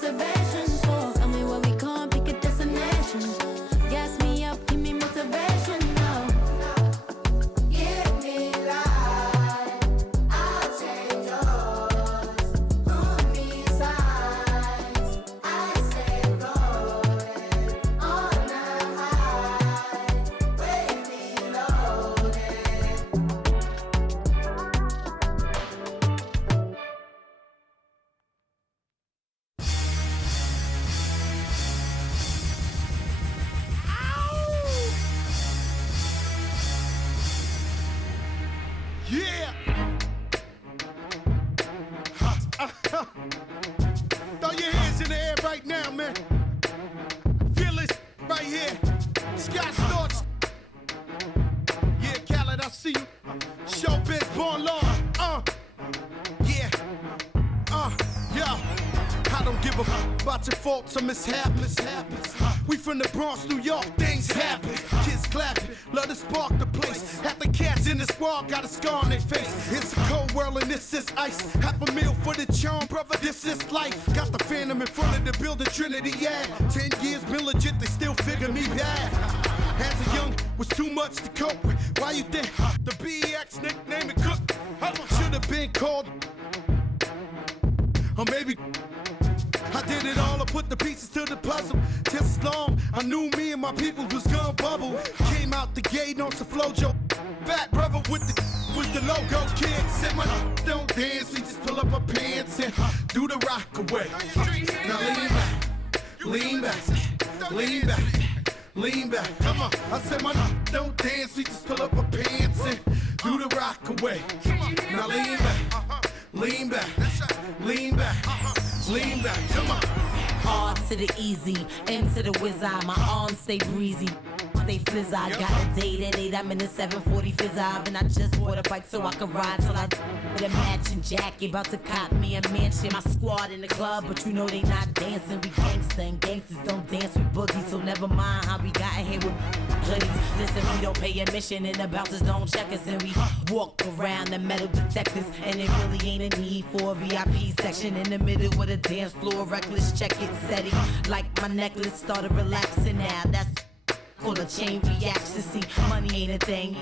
motivation. So tell me where we can't pick a destination. Gas me up, give me motivation now. Give me life, I'll change yours. Who needs signs? I stay floating on a high, with me loaded. Yeah! Throw your hands in the air right now, man. Feel it right here. Scott Storch. Yeah, Khaled, I see you. Showbiz, born law. Yeah. Yo. I don't give a fuck about your faults or mishaps. We from the Bronx, New York, things happen. Kids clapping, love to spark the place. Half the cats in the squad got a scar on their face. It's a cold world and this is ice. Half a meal for the charm, brother, this is life. Got the Phantom in front of the building, Trinity, yeah. 10 years been legit, they still figure me bad. As a young, was too much to cope with. Why you think the BX nickname it Cook? Should've been called, or maybe I did it all, I put the pieces to the puzzle. Just as long I knew me and my people was gonna bubble. Came out the gate on some flojo. Fat brother with the logo kid. Said my don't dance, we just pull up our pants and do the rock away. Now lean back, lean back, lean back, lean back. Come on, I said my don't dance, we just pull up our pants and do the rock away. Now lean back, lean back, lean back. Lean back, come on. R to the easy, M to the whiz eye. My arms stay breezy, stay fizz eye. Got a date at 8, I'm in the 740 fizz eye. And I just bought a bike so I can ride till I with a matching jacket. About to cop me a mansion. My squad in the club, but you know they not dancing. We gangsta and gangsters don't dance with boogies. So never mind how we got in here with hoodies. Listen, we don't pay admission and the bouncers don't check us. And we walk around the metal detectors. And it really ain't a need for a VIP section in the middle of the dance floor. Reckless, check it, setting. Like my necklace started relaxing now. That's called a chain reaction. See, money ain't a thing.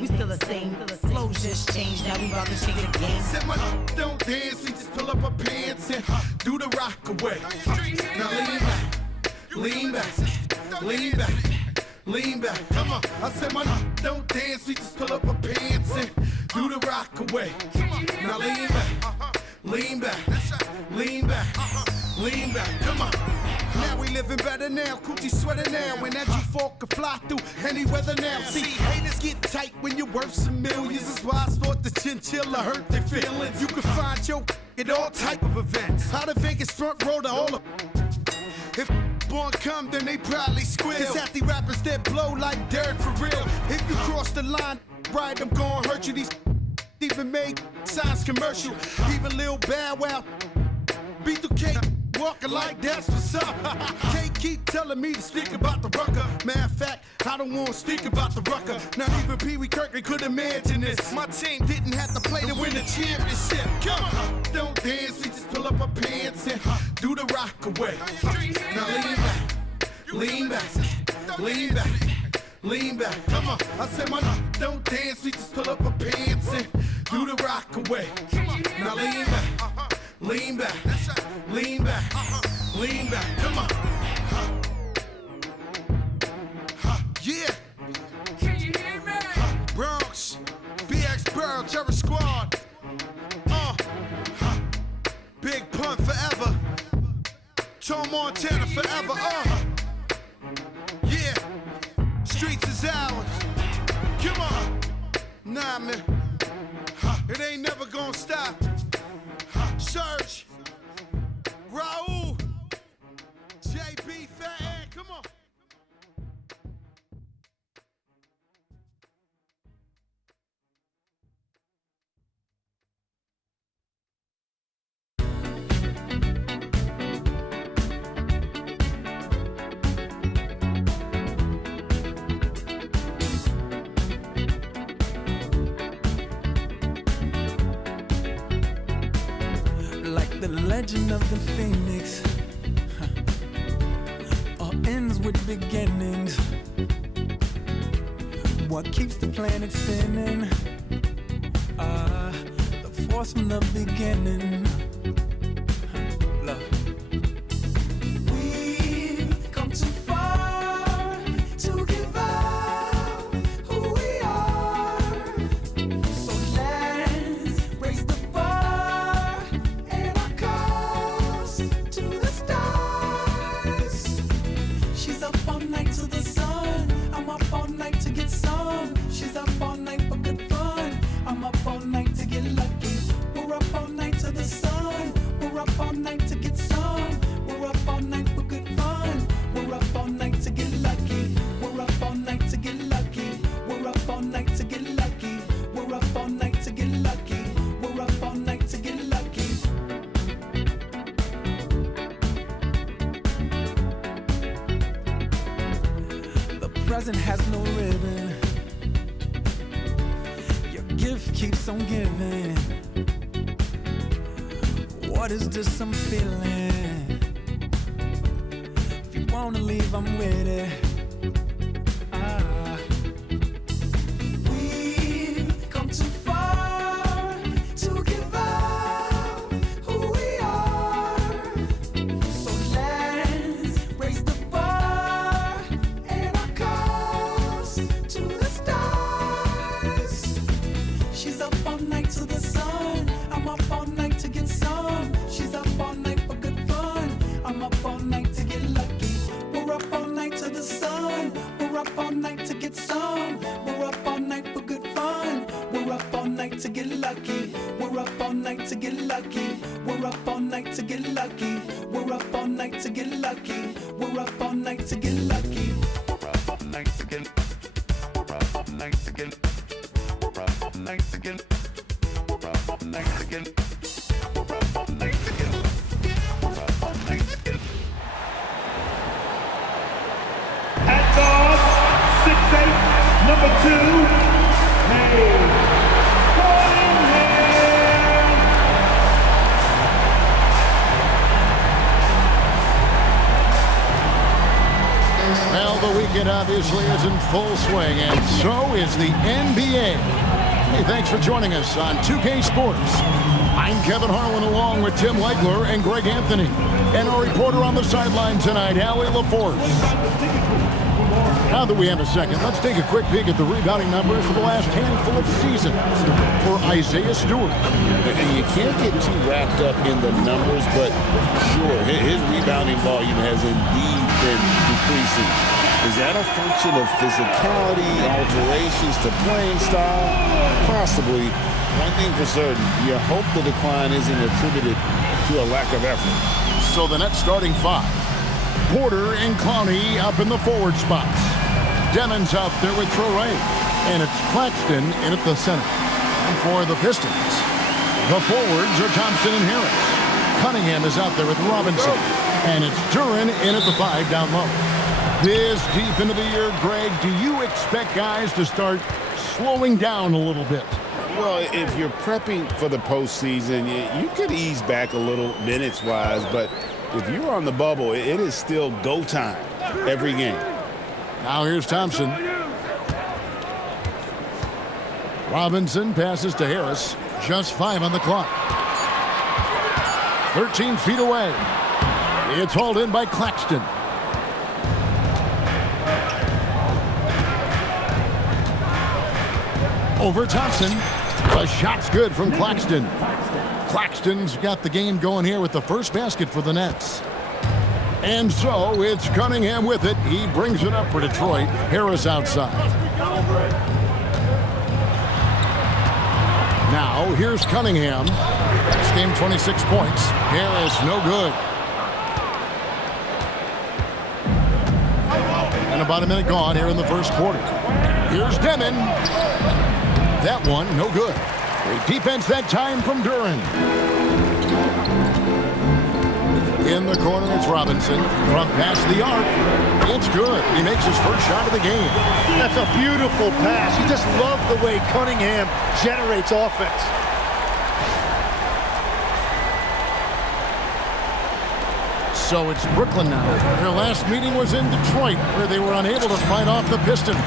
We still the same. Flow just changed. Now we about to change the game. Said my don't dance, we just pull up our pants and do the rock away. Now lean back, lean back, lean back. Lean back, come on. I said my don't dance, we just pull up our pants and do the rock away. Now lean back, lean back, lean back, lean back, come on. Now we living better now, coochie sweater now. And that G4 can fly through any weather now. See, haters get tight when you're worth some millions. That's why I thought the chinchilla hurt their feelings. You can find your at all type of events. Out of Vegas front row to all of. If born come, then they probably squeal. Cause half the rappers that blow like dirt for real. If you cross the line, right, I'm gonna hurt you. These even made signs commercial. Even Lil Bow Wow B2K walking like that's what's up. Can't keep telling me to speak about the rucker. Matter of fact, I don't wanna speak about the rucker. Not even Pee Wee Kirkland could imagine this. My team didn't have to play to win the championship. Come on, don't dance, we just pull up our pants and do the rock away. Now lean back, lean back, lean back. Come on, I said my don't dance, we just pull up our pants and do the rock away. Now lean back, lean back, lean back, lean back. Come on. Yeah. Can you hear me? Bronx, BX Burrow, Terror Squad. Big Pun forever. Tom Montana forever. Yeah. Streets is ours. Come on. Nah, man. It ain't never gonna stop. Surge. Raul. JB Fat Ed. Come on. Like the legend of the phoenix, with beginnings. What keeps the planet spinning? The force from the beginning. Love. We've come too far to give up who we are. So let's raise the bar and our cups to the stars. She's up all night to the sun. I'm up all night to get some. She's up all night for good fun. I'm up all night to get lucky. We're up all night to the sun. We're up all night to get some. We're up all night for good fun. We're up all night to get lucky. We're up all night to get lucky. We're up all night to get lucky. We're up all night to get lucky. We're up all night to get lucky. The present has no ribbon. Your gift keeps on giving. What is this I'm feeling? If you wanna leave, I'm with it. We've come too far to give up who we are. So let's raise the bar and our cups to the stars. She's up all night to the sun. I'm up all night to get some. She's up all night for good fun. I'm up all night to get lucky. We're up all night to the sun. We're up all night to get some. We're up all night for good fun. We're up all night to get lucky. We're up all night to get lucky. We're up all night to get lucky. We're up all night to get lucky. We're up all night to get lucky. We're up all night to get. We're up all night to get. We're up all night to get. We're up all night to get. We're up all night to get. We're up all night to get. At guard, 6'8", number 2, hey, Well, the weekend obviously is in full swing, and so is the NBA. Hey, thanks for joining us on 2K Sports. I'm Kevin Harlan along with Tim Legler and Greg Anthony. And our reporter on the sideline tonight, Allie LaForce. Now that we have a second, let's take a quick peek at the rebounding numbers for the last handful of seasons for Isaiah Stewart. And you can't get too wrapped up in the numbers, but sure, his rebounding volume has indeed been decreasing. Is that a function of physicality, alterations to playing style? Possibly. One thing for certain, you hope the decline isn't attributed to a lack of effort. So the Nets starting five. Porter and Clowney up in the forward spots. Demon's out there with Traore. And it's Claxton in at the center. And for the Pistons, the forwards are Thompson and Harris. Cunningham is out there with Robinson. And it's Duran in at the 5 down low. This deep into the year, Greg, do you expect guys to start slowing down a little bit? Well, if you're prepping for the postseason, you could ease back a little minutes-wise, but if you're on the bubble, it is still go time every game. Now here's Thompson. Robinson passes to Harris. Just 5 on the clock. 13 feet away. It's hauled in by Claxton. Over Thompson. The shot's good from Claxton. Claxton's got the game going here with the first basket for the Nets. And so it's Cunningham with it. He brings it up for Detroit. Harris outside. Now here's Cunningham. This game 26 points. Harris no good. And about a minute gone here in the first quarter. Here's Demon. That one no good. Great defense that time from Duran. In the corner, it's Robinson. Front pass the arc. It's good. He makes his first shot of the game. That's a beautiful pass. You just love the way Cunningham generates offense. So it's Brooklyn now. Their last meeting was in Detroit, where they were unable to fight off the Pistons.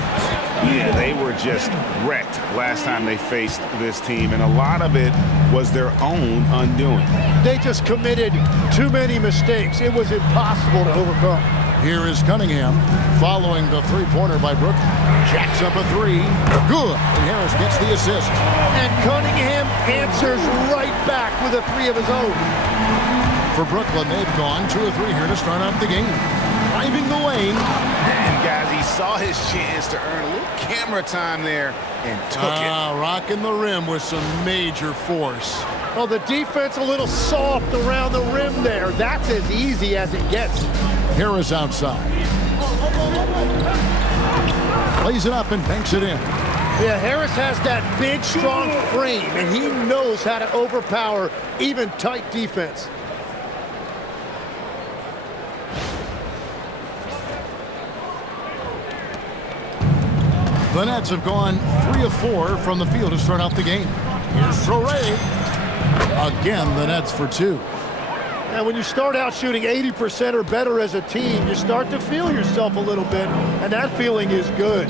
Yeah, they were just wrecked last time they faced this team, and a lot of it was their own undoing. They just committed too many mistakes. It was impossible to overcome. Here is Cunningham following the three-pointer by Brooklyn. Jacks up a three. Good. And Harris gets the assist. And Cunningham answers right back with a three of his own. For Brooklyn, they've gone 2 or 3 here to start out the game. Driving the lane. And guys, he saw his chance to earn a little camera time there and took it. Rocking the rim with some major force. Well, the defense a little soft around the rim there. That's as easy as it gets. Harris outside. Plays it up and banks it in. Yeah, Harris has that big, strong frame, and he knows how to overpower even tight defense. The Nets have gone 3 of 4 from the field to start out the game. Here's Traore. Again, the Nets for 2. And when you start out shooting 80% or better as a team, you start to feel yourself a little bit, and that feeling is good.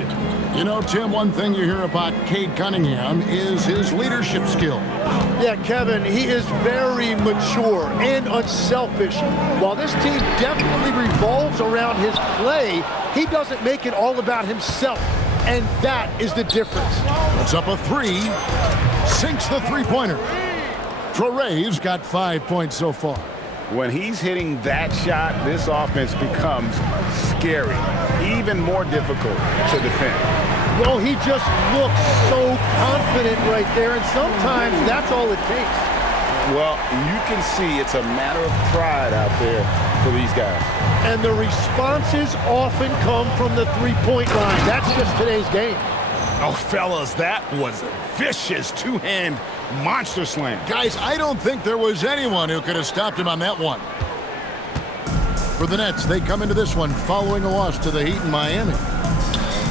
You know, Tim, one thing you hear about Cade Cunningham is his leadership skill. Yeah, Kevin, he is very mature and unselfish. While this team definitely revolves around his play, he doesn't make it all about himself, and that is the difference. Puts up a 3, sinks the three-pointer. Traore's got 5 points so far. When he's hitting that shot, this offense becomes scary, even more difficult to defend. Well, he just looks so confident right there, and sometimes that's all it takes. Well, you can see it's a matter of pride out there for these guys. And the responses often come from the three-point line. That's just today's game. Oh, fellas, that was a vicious two-hand monster slam. Guys, I don't think there was anyone who could have stopped him on that one. For the Nets, they come into this one following a loss to the Heat in Miami.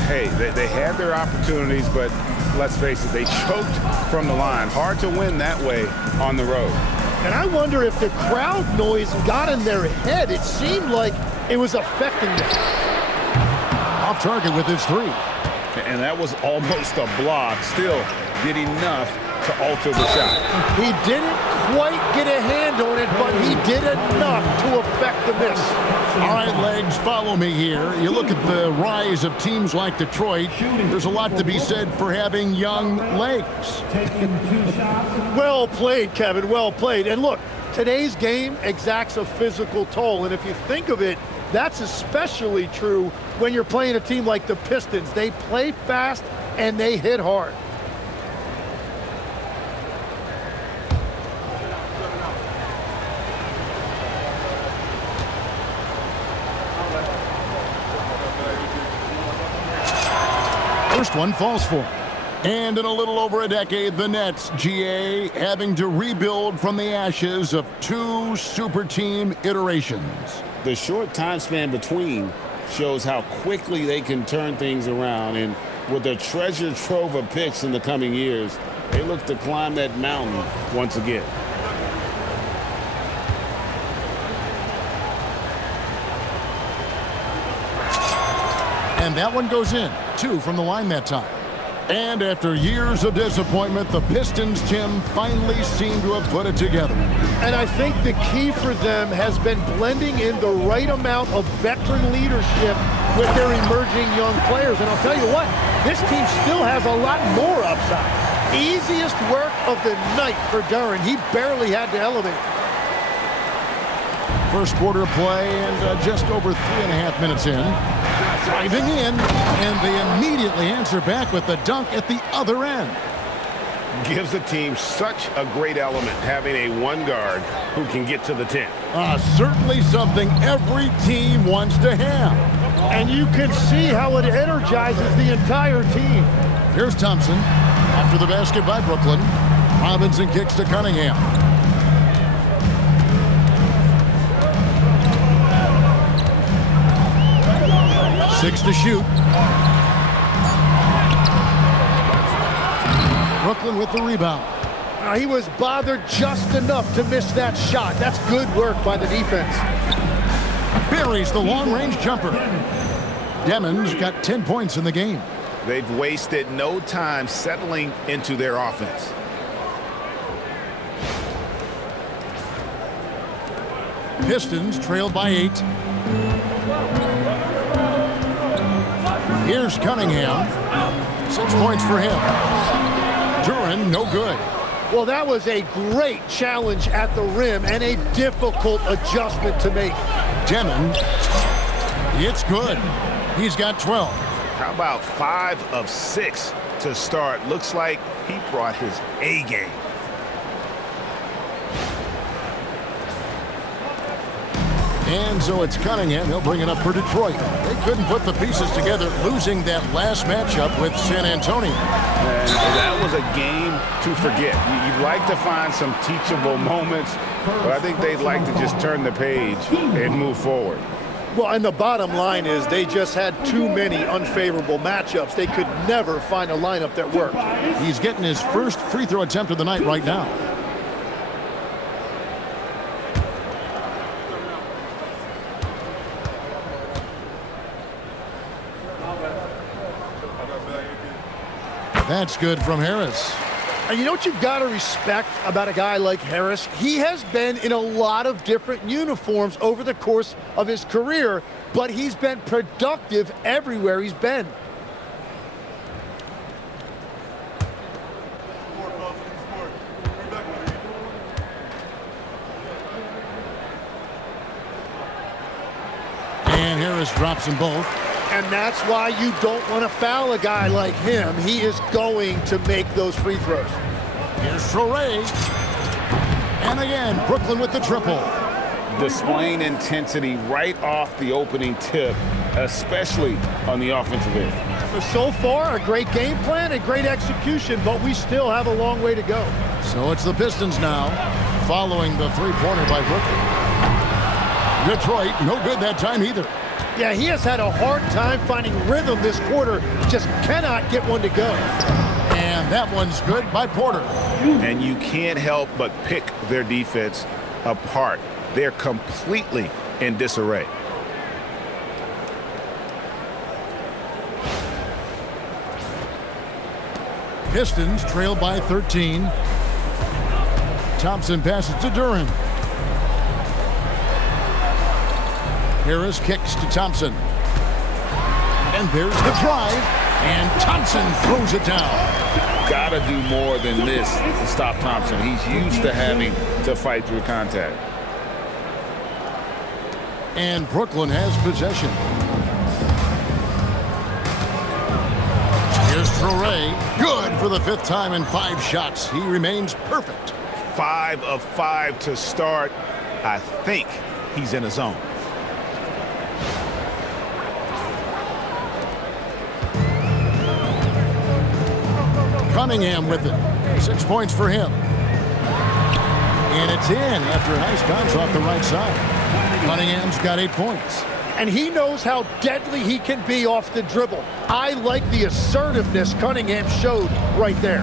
Hey, they had their opportunities, but let's face it, they choked from the line. Hard to win that way on the road. And I wonder if the crowd noise got in their head. It seemed like it was affecting them. Off target with his 3. And that was almost a block. Still did enough to alter the shot. He didn't quite get a hand on it, but he did enough to affect the miss. All right, Legs, follow me here. You look at the rise of teams like Detroit. There's a lot to be said for having young legs. Well played, Kevin, well played. And look, today's game exacts a physical toll. And if you think of it, that's especially true when you're playing a team like the Pistons. They play fast and they hit hard. First one falls for him. And in a little over a decade, the Nets, GA, having to rebuild from the ashes of 2 super team iterations. The short time span between shows how quickly they can turn things around. And with their treasure trove of picks in the coming years, they look to climb that mountain once again. And that one goes in. 2 from the line that time. And after years of disappointment, the Pistons, Tim, finally seem to have put it together. And I think the key for them has been blending in the right amount of veteran leadership with their emerging young players. And I'll tell you what, this team still has a lot more upside. Easiest work of the night for Duran. He barely had to elevate. First quarter play and just over 3.5 minutes in. Driving in, and they immediately answer back with the dunk at the other end. Gives the team such a great element having a one guard who can get to the 10. Certainly something every team wants to have. And you can see how it energizes the entire team. Here's Thompson. After the basket by Brooklyn, Robinson kicks to Cunningham. 6 to shoot. Brooklyn with the rebound. He was bothered just enough to miss that shot. That's good work by the defense. buries the long-range jumper. Demons got 10 points in the game. They've wasted no time settling into their offense. Pistons trailed by 8. Here's Cunningham. 6 points for him. Duran, no good. Well, that was a great challenge at the rim and a difficult adjustment to make. Demon, it's good. He's got 12. How about 5 of 6 to start? Looks like he brought his A game. And so it's Cunningham. He'll bring it up for Detroit. They couldn't put the pieces together, losing that last matchup with San Antonio. And that was a game to forget. You'd like to find some teachable moments, but I think they'd like to just turn the page and move forward. Well, and the bottom line is they just had too many unfavorable matchups. They could never find a lineup that worked. He's getting his first free throw attempt of the night right now. That's good from Harris. And you know what you've got to respect about a guy like Harris? He has been in a lot of different uniforms over the course of his career, but he's been productive everywhere he's been. And Harris drops them both. And that's why you don't want to foul a guy like him. He is going to make those free throws. Here's Traoré. And again, Brooklyn with the triple. Displaying intensity right off the opening tip, especially on the offensive end. So far, a great game plan, a great execution, but we still have a long way to go. So it's the Pistons now, following the three-pointer by Brooklyn. Detroit, no good that time either. Yeah, he has had a hard time finding rhythm this quarter. Just cannot get one to go. And that one's good by Porter. And you can't help but pick their defense apart. They're completely in disarray. Pistons trail by 13. Thompson passes to Duran. Harris kicks to Thompson. And there's the drive. And Thompson throws it down. Gotta do more than this to stop Thompson. He's used to having to fight through contact. And Brooklyn has possession. Here's Traoré. Good for the 5th time in 5 shots. He remains perfect. 5 of 5 to start. I think he's in a zone. Cunningham with it. 6 points for him. And it's in after a nice bounce off the right side. Cunningham's got 8 points. And he knows how deadly he can be off the dribble. I like the assertiveness Cunningham showed right there.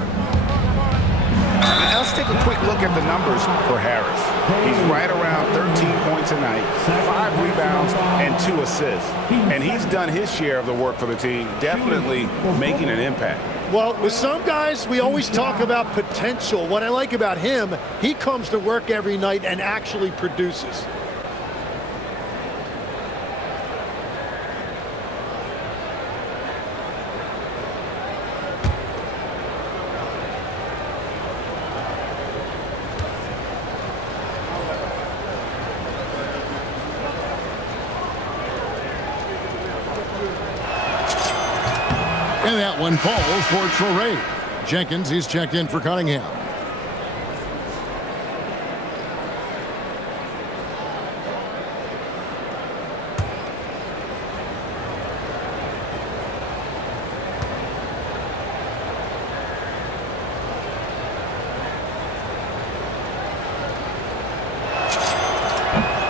Now let's take a quick look at the numbers for Harris. He's right around 13 points a night, 5 rebounds, and 2 assists. And he's done his share of the work for the team, definitely making an impact. Well, with some guys, we always talk about potential. What I like about him, he comes to work every night and actually produces. And that one falls for Traoré. Jenkins, he's checked in for Cunningham.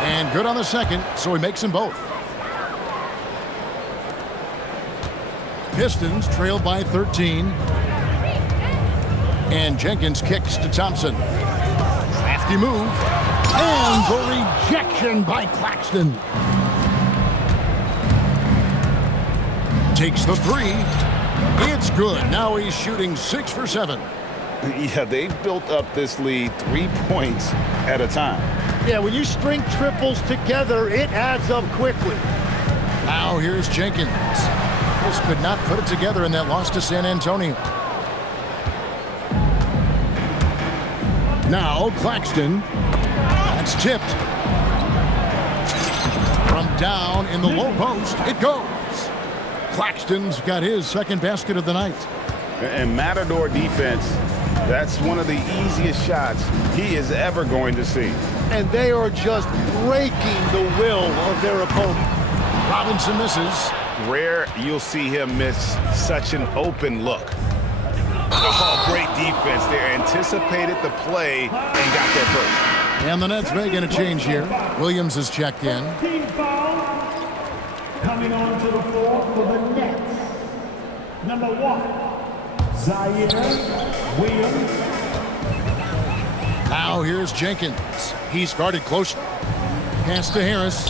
And good on the second, so he makes them both. Pistons trail by 13. And Jenkins kicks to Thompson. Crafty move. And the rejection by Claxton. Takes the three. It's good. Now he's shooting 6 for 7. Yeah, they've built up this lead 3 points at a time. Yeah, when you string triples together, it adds up quickly. Now here's Jenkins. This could not put it together in that loss to San Antonio. Now Claxton. That's tipped. From down in the low post, it goes. Claxton's got his second basket of the night. And Matador defense, that's one of the easiest shots he is ever going to see. And they are just breaking the will of their opponent. Robinson misses. Rare you'll see him miss such an open look. Oh, great defense there. Anticipated the play and got there first. And the Nets making a change here. Williams is checked in. Team foul. Coming onto the floor for the Nets. Number 1, Zaire Williams. Now here's Jenkins. He's guarded close. Pass to Harris.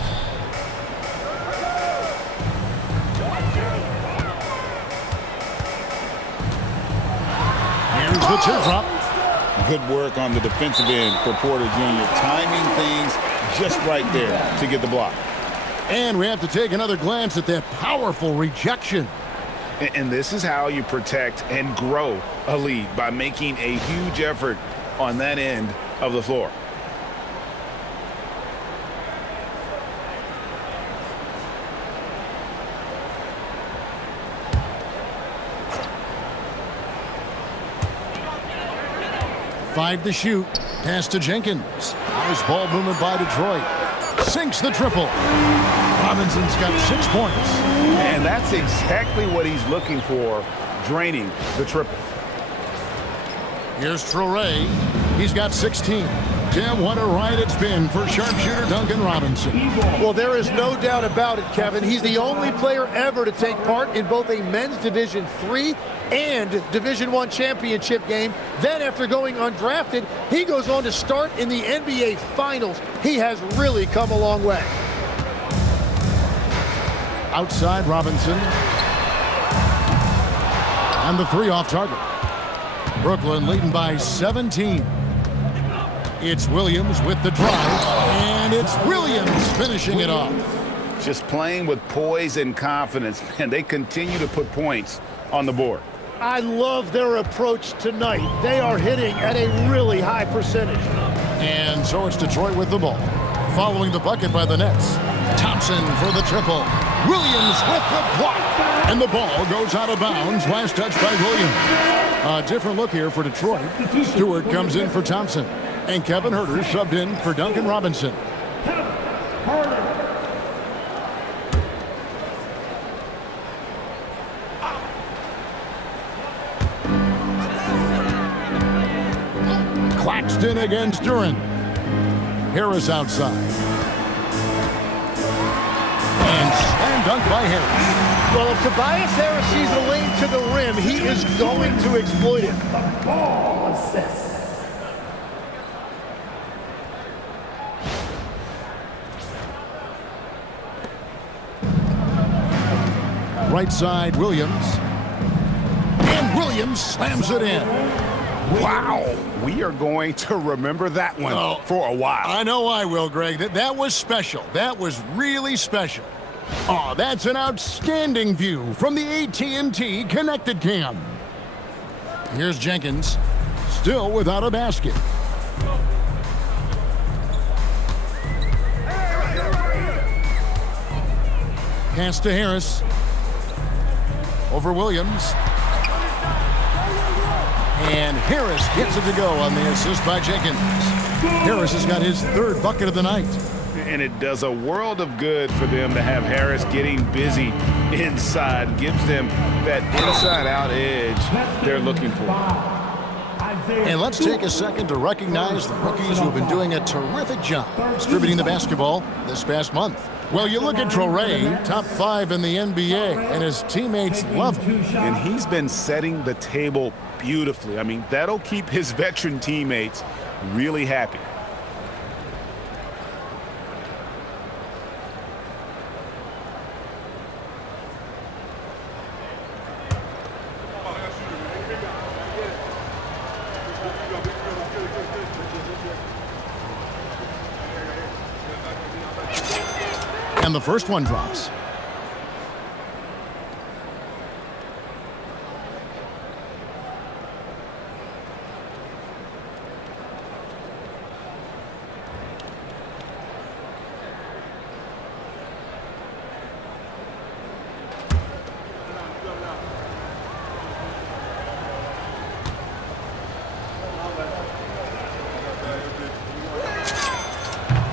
Here's the teardrop. Good work on the defensive end for Porter Jr. Timing things just right there to get the block. And we have to take another glance at that powerful rejection. And this is how you protect and grow a lead, by making a huge effort on that end of the floor. Five to shoot. Pass to Jenkins. Nice ball movement by Detroit. Sinks the triple. Robinson's got 6 points. And that's exactly what he's looking for, draining the triple. Here's Traore. He's got 16. Tim, what a ride it's been for sharpshooter Duncan Robinson. Well, there is no doubt about it, Kevin. He's the only player ever to take part in both a men's Division III and Division I championship game. Then, after going undrafted, he goes on to start in the NBA Finals. He has really come a long way. Outside Robinson. And the three off target. Brooklyn leading by 17. It's Williams with the drive, and it's Williams finishing it off. Just playing with poise and confidence, and they continue to put points on the board. I love their approach tonight. They are hitting at a really high percentage. And so it's Detroit with the ball. Following the bucket by the Nets. Thompson for the triple. Williams with the block. And the ball goes out of bounds. Last touch by Williams. A different look here for Detroit. Stewart comes in for Thompson. And Kevin Huerter subbed in for Duncan Robinson. Claxton against Duran. Harris outside. And slam dunk by Harris. Well, if Tobias Harris sees a lane to the rim, he is going to exploit it. Ball assist. Right side, Williams. And Williams slams it in. Wow. We are going to remember that one for a while. I know I will, Greg. That was special. That was really special. Oh, that's an outstanding view from the AT&T Connected Cam. Here's Jenkins, still without a basket. Pass to Harris. Over Williams. And Harris gets it to go on the assist by Jenkins. Harris has got his third bucket of the night. And it does a world of good for them to have Harris getting busy inside. Gives them that inside-out edge they're looking for. And let's take a second to recognize the rookies who have been doing a terrific job distributing the basketball this past month. Well, you look at Traore, top 5 in the NBA, and his teammates love him. And he's been setting the table beautifully. I mean, that'll keep his veteran teammates really happy. And the first one drops.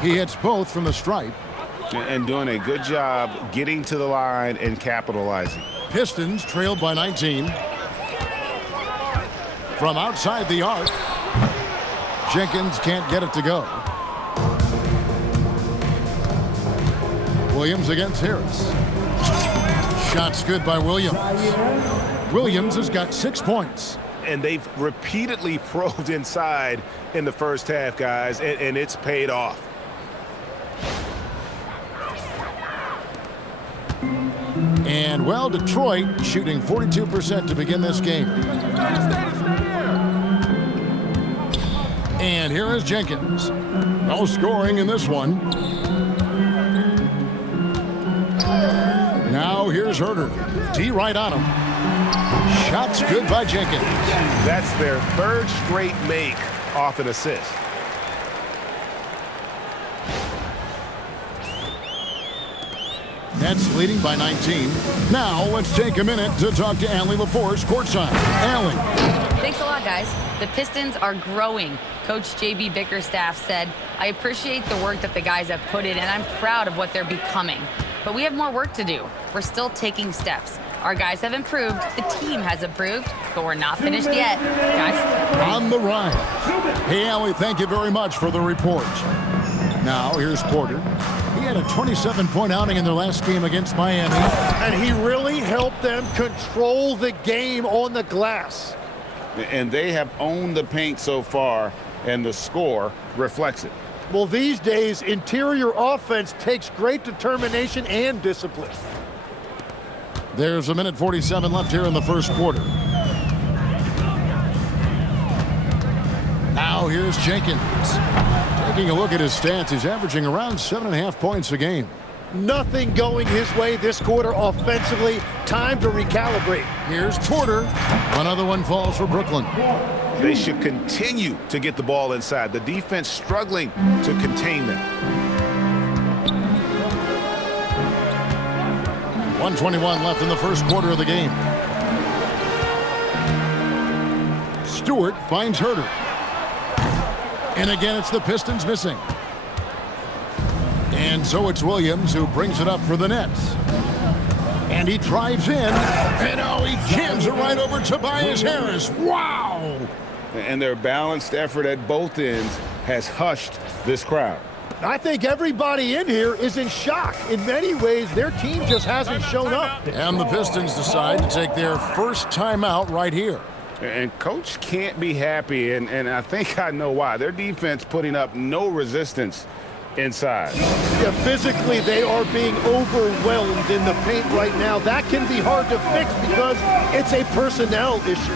He hits both from the stripe. And doing a good job getting to the line and capitalizing. Pistons trailed by 19. From outside the arc, Jenkins can't get it to go. Williams against Harris. Shots good by Williams. Williams has got 6 points. And they've repeatedly probed inside in the first half, guys, and it's paid off. And, well, Detroit shooting 42% to begin this game. And here is Jenkins. No scoring in this one. Now here's Herter. D right on him. Shots good by Jenkins. That's their third straight make off an assist. Nets leading by 19. Now let's take a minute to talk to Allie LaForce courtside. Allie. Thanks a lot, guys. The Pistons are growing. Coach J.B. Bickerstaff said, I appreciate the work that the guys have put in, and I'm proud of what they're becoming. But we have more work to do. We're still taking steps. Our guys have improved. The team has improved, but we're not finished yet, guys. On the run. Hey, Allie, thank you very much for the report. Now here's Porter. He had a 27-point outing in their last game against Miami. And he really helped them control the game on the glass. And they have owned the paint so far, and the score reflects it. Well, these days, interior offense takes great determination and discipline. There's a minute 47 left here in the first quarter. Now here's Jenkins. Taking a look at his stats, he's averaging around 7.5 points a game. Nothing going his way this quarter offensively. Time to recalibrate. Here's Porter. Another one falls for Brooklyn. They should continue to get the ball inside. The defense struggling to contain them. 1:21 left in the first quarter of the game. Stewart finds Herter. And again, it's the Pistons missing. And so it's Williams who brings it up for the Nets. And he drives in. And oh, he jams it right over Tobias Harris. Wow! And their balanced effort at both ends has hushed this crowd. I think everybody in here is in shock. In many ways, their team just hasn't shown up. And the Pistons decide to take their first timeout right here. And Coach can't be happy, and I think I know why. Their defense putting up no resistance inside. Yeah, physically, they are being overwhelmed in the paint right now. That can be hard to fix because it's a personnel issue.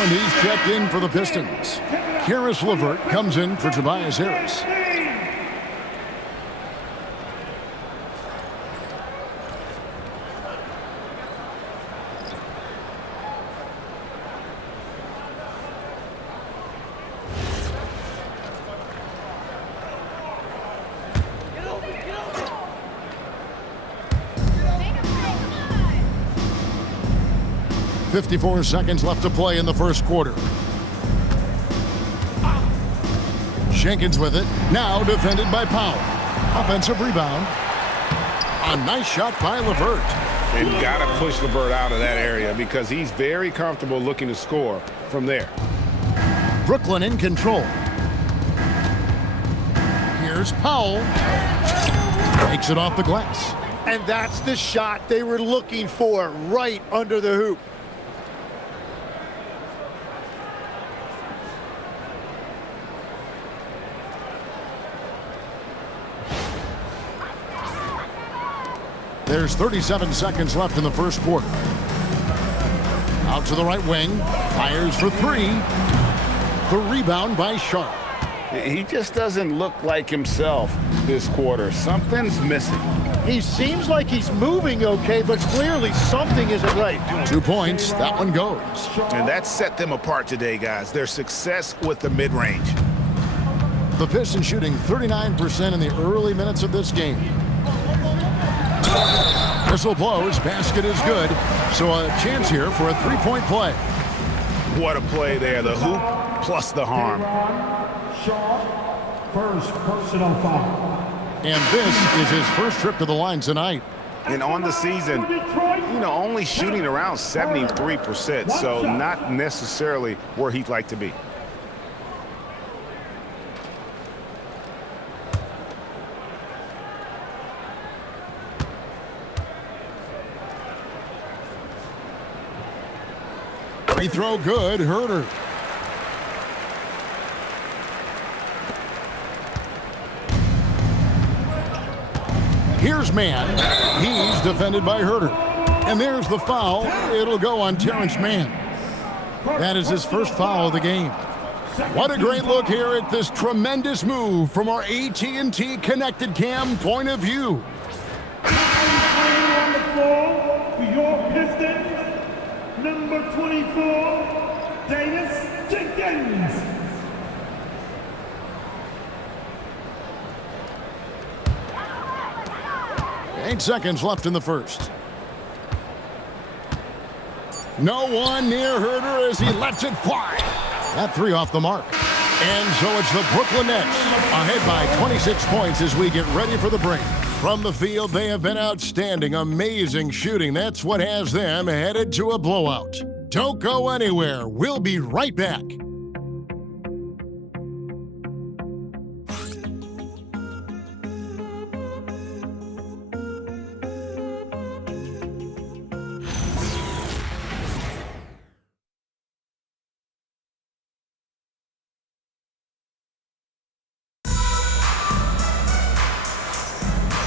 And he's checked in for the Pistons. Karis LeVert comes in for Tobias Harris. 54 seconds left to play in the first quarter. Jenkins with it. Now defended by Powell. Offensive rebound. A nice shot by LeVert. They've got to push LeVert out of that area because he's very comfortable looking to score from there. Brooklyn in control. Here's Powell. Takes it off the glass. And that's the shot they were looking for, right under the hoop. There's 37 seconds left in the first quarter. Out to the right wing. Fires for three. The rebound by Sharp. He just doesn't look like himself this quarter. Something's missing. He seems like he's moving okay, but clearly something isn't right. 2 points. That one goes. And that set them apart today, guys. Their success with the mid-range. The Pistons shooting 39% in the early minutes of this game. Whistle blows. Basket is good. So a chance here for a three-point play. What a play there. The hoop plus the harm. First personal foul. And this is his first trip to the line tonight. And on the season, only shooting around 73%, so not necessarily where he'd like to be. Free throw good. Herter. Here's Mann. He's defended by Herter. And there's the foul. It'll go on Terrence Mann. That is his first foul of the game. What a great look here at this tremendous move from our AT&T Connected Cam point of view. On the floor for your Pistons, number 24, Davis Jenkins. 8 seconds left in the first. No one near Herter as he lets it fly. That three off the mark. And so it's the Brooklyn Nets ahead by 26 points as we get ready for the break. From the field, they have been outstanding, amazing shooting. That's what has them headed to a blowout. Don't go anywhere. We'll be right back.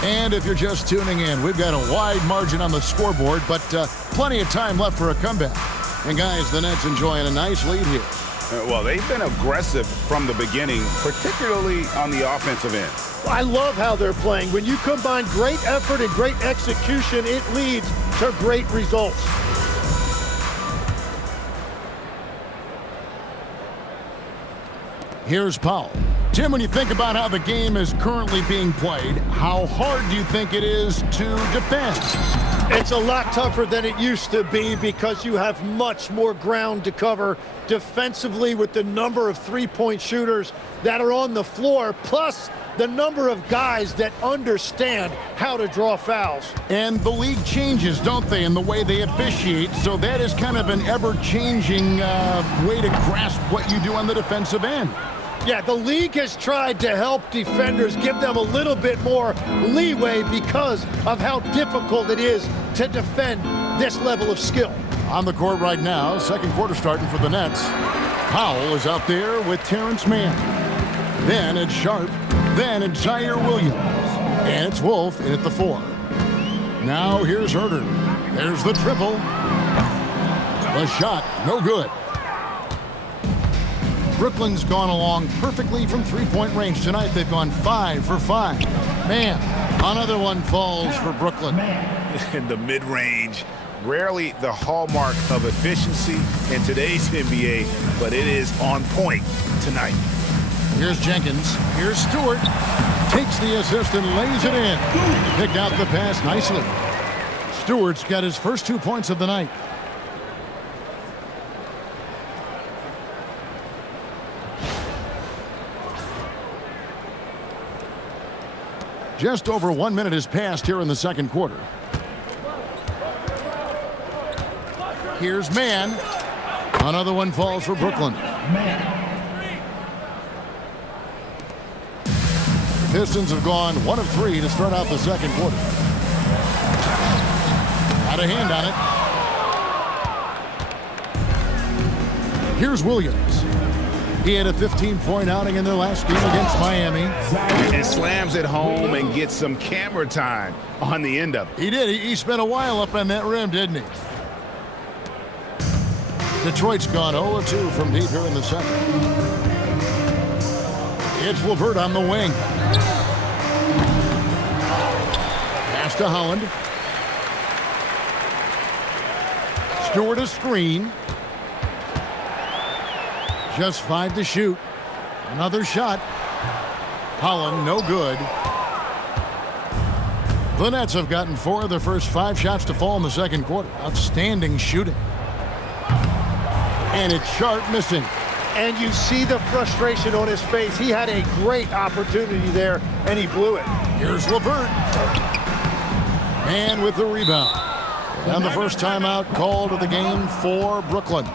And if you're just tuning in, we've got a wide margin on the scoreboard, but plenty of time left for a comeback. And guys, the Nets enjoying a nice lead here. Well, they've been aggressive from the beginning, particularly on the offensive end. I love how they're playing. When you combine great effort and great execution, it leads to great results. Here's Powell. Tim, when you think about how the game is currently being played, how hard do you think it is to defend? It's a lot tougher than it used to be because you have much more ground to cover defensively with the number of three-point shooters that are on the floor, plus the number of guys that understand how to draw fouls. And the league changes, don't they, in the way they officiate, so that is kind of an ever-changing way to grasp what you do on the defensive end. Yeah, the league has tried to help defenders, give them a little bit more leeway because of how difficult it is to defend this level of skill. On the court right now, second quarter starting for the Nets. Powell is out there with Terrence Mann. Then it's Sharp. Then it's Zaire Williams. And it's Wolf in at the 4. Now here's Herter. There's the triple. The shot, no good. Brooklyn's gone along perfectly from three-point range tonight. They've gone 5 for 5. Man, another one falls for Brooklyn. In the mid-range, rarely the hallmark of efficiency in today's NBA, but it is on point tonight. Here's Jenkins. Here's Stewart. Takes the assist and lays it in. Picked out the pass nicely. Stewart's got his first 2 points of the night. Just over 1 minute has passed here in the second quarter. Here's Mann. Another one falls for Brooklyn. The Pistons have gone 1 of 3 to start out the second quarter. Got a hand on it. Here's Williams. He had a 15-point outing in their last game against Miami. And slams it home and gets some camera time on the end of it. He did. He spent a while up on that rim, didn't he? Detroit's gone 0-2 from deep here in the second. It's LeVert on the wing. Pass to Holland. Stewart a screen. Just 5 to shoot. Another shot. Holland, no good. The Nets have gotten 4 of their first 5 shots to fall in the second quarter. Outstanding shooting. And it's Sharp missing. And you see the frustration on his face. He had a great opportunity there, and he blew it. Here's LeVert. And with the rebound. And the first timeout called of the game for Brooklyn.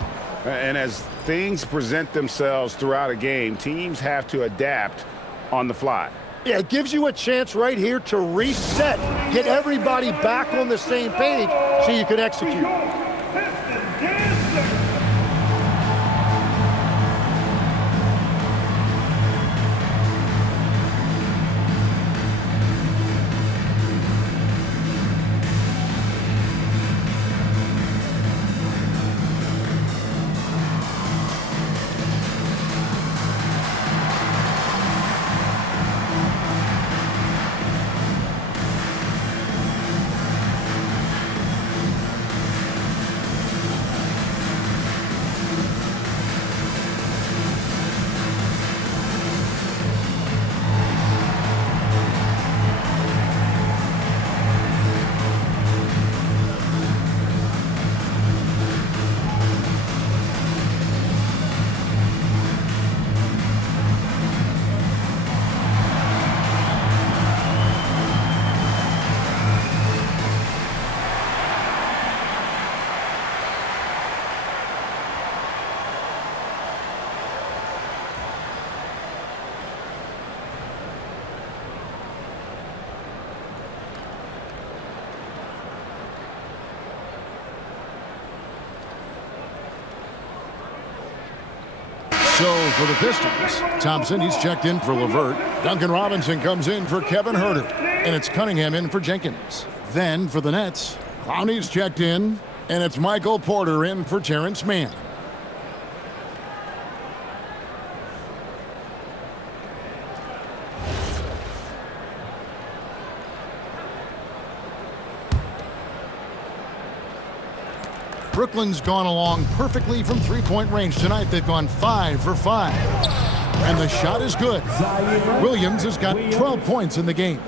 And as things present themselves throughout a game, teams have to adapt on the fly. Yeah, it gives you a chance right here to reset, get everybody back on the same page so you can execute. So for the Pistons, Thompson, he's checked in for LeVert. Duncan Robinson comes in for Kevin Huerter. And it's Cunningham in for Jenkins. Then for the Nets, Clowney's checked in. And it's Michael Porter in for Terrence Mann. Brooklyn's gone along perfectly from three-point range tonight. They've gone 5 for 5. And the shot is good. Williams has got 12 points in the game.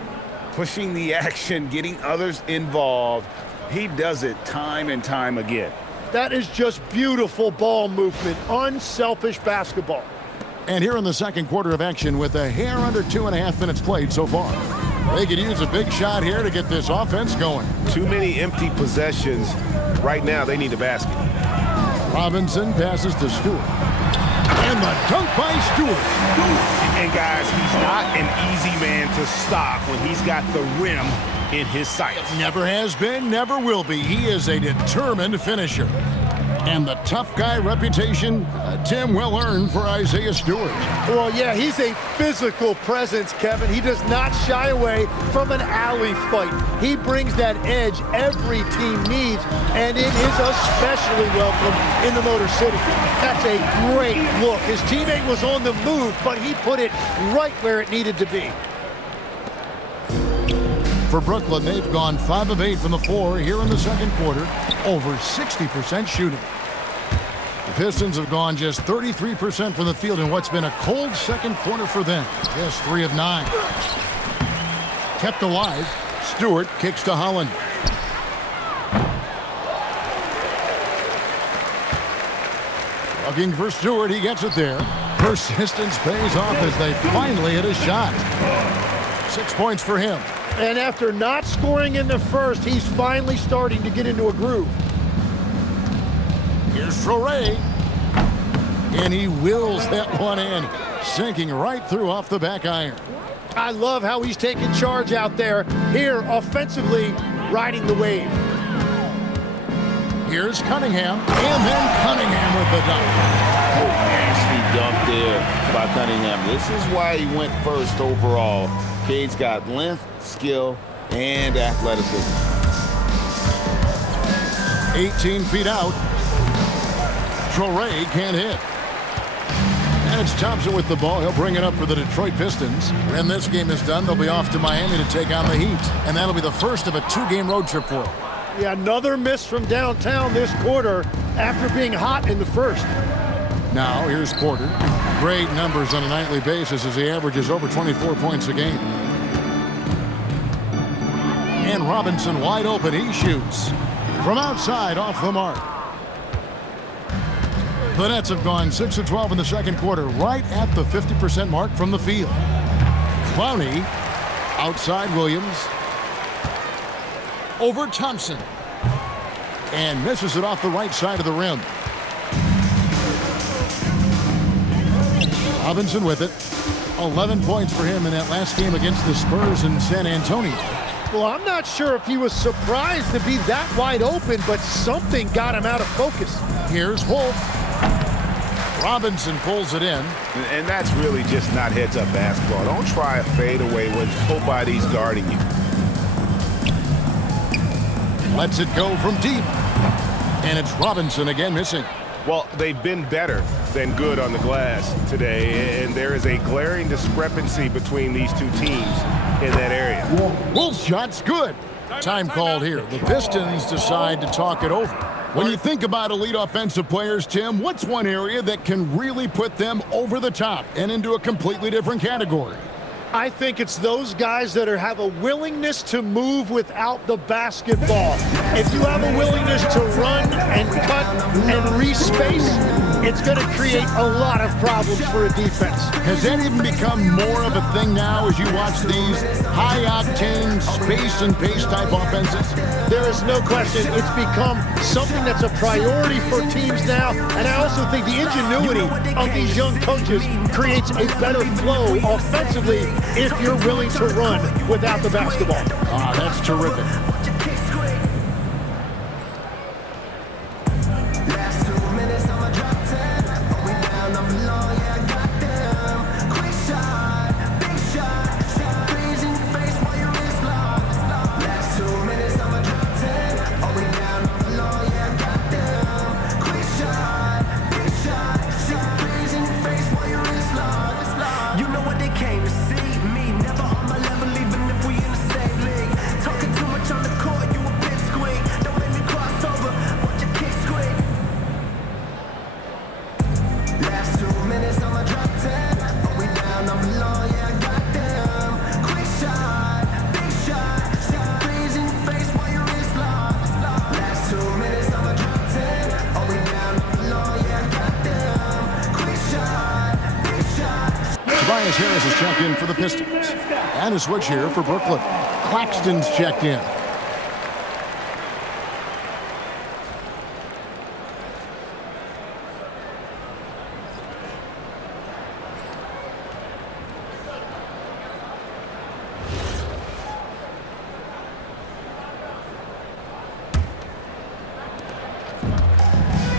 Pushing the action, getting others involved. He does it time and time again. That is just beautiful ball movement, unselfish basketball. And here in the second quarter of action with a hair under 2.5 minutes played so far. They could use a big shot here to get this offense going. Too many empty possessions. Right now, they need a basket. Robinson passes to Stewart. And the dunk by Stewart. And guys, he's not an easy man to stop when he's got the rim in his sights. Never has been, never will be. He is a determined finisher. And the tough guy reputation, Tim, well earned for Isaiah Stewart. Well, yeah, he's a physical presence, Kevin. He does not shy away from an alley fight. He brings that edge every team needs, and it is especially welcome in the Motor City. That's a great look. His teammate was on the move, but he put it right where it needed to be. For Brooklyn, they've gone 5 of 8 from the floor here in the second quarter, over 60% shooting. The Pistons have gone just 33% from the field in what's been a cold second quarter for them. Just 3 of 9. Kept alive. Stewart kicks to Holland. Looking for Stewart, he gets it there. Persistence pays off as they finally hit a shot. 6 points for him. And after not scoring in the first, he's finally starting to get into a groove. Here's Traore. And he wills that one in, sinking right through off the back iron. I love how he's taking charge out there. Here, offensively, riding the wave. Here's Cunningham, and then Cunningham with the dunk. Nasty dunk there by Cunningham. This is why he went first overall. Cade's got length, skill, and athleticism. 18 feet out. Traore can't hit. And it's Thompson with the ball. He'll bring it up for the Detroit Pistons. When this game is done, they'll be off to Miami to take on the Heat. And that'll be the first of a 2-game road trip for them. Yeah, another miss from downtown this quarter after being hot in the first. Now, here's Porter. Great numbers on a nightly basis as he averages over 24 points a game. And Robinson wide open. He shoots from outside off the mark. The Nets have gone 6 of 12 in the second quarter, right at the 50% mark from the field. Clowney outside Williams. Over Thompson. And misses it off the right side of the rim. Robinson with it. 11 points for him in that last game against the Spurs in San Antonio. Well, I'm not sure if he was surprised to be that wide open, but something got him out of focus. Here's Wolf. Robinson pulls it in. And that's really just not heads-up basketball. Don't try a fadeaway when nobody's guarding you. Lets it go from deep. And it's Robinson again missing. Well, they've been better than good on the glass today, and there is a glaring discrepancy between these two teams in that area. Wolf's shot's good. Time called here. The Pistons decide to talk it over. When you think about elite offensive players, Tim, what's one area that can really put them over the top and into a completely different category? I think it's those guys that have a willingness to move without the basketball. If you have a willingness to run and cut and re-space, it's going to create a lot of problems for a defense. Has that even become more of a thing now as you watch these high-octane space and pace type offenses? There is no question. It's become something that's a priority for teams now, and I also think the ingenuity of these young coaches creates a better flow offensively if you're willing to run without the basketball. Ah, that's terrific. Harris has checked in for the Pistons. And a switch here for Brooklyn. Claxton's checked in.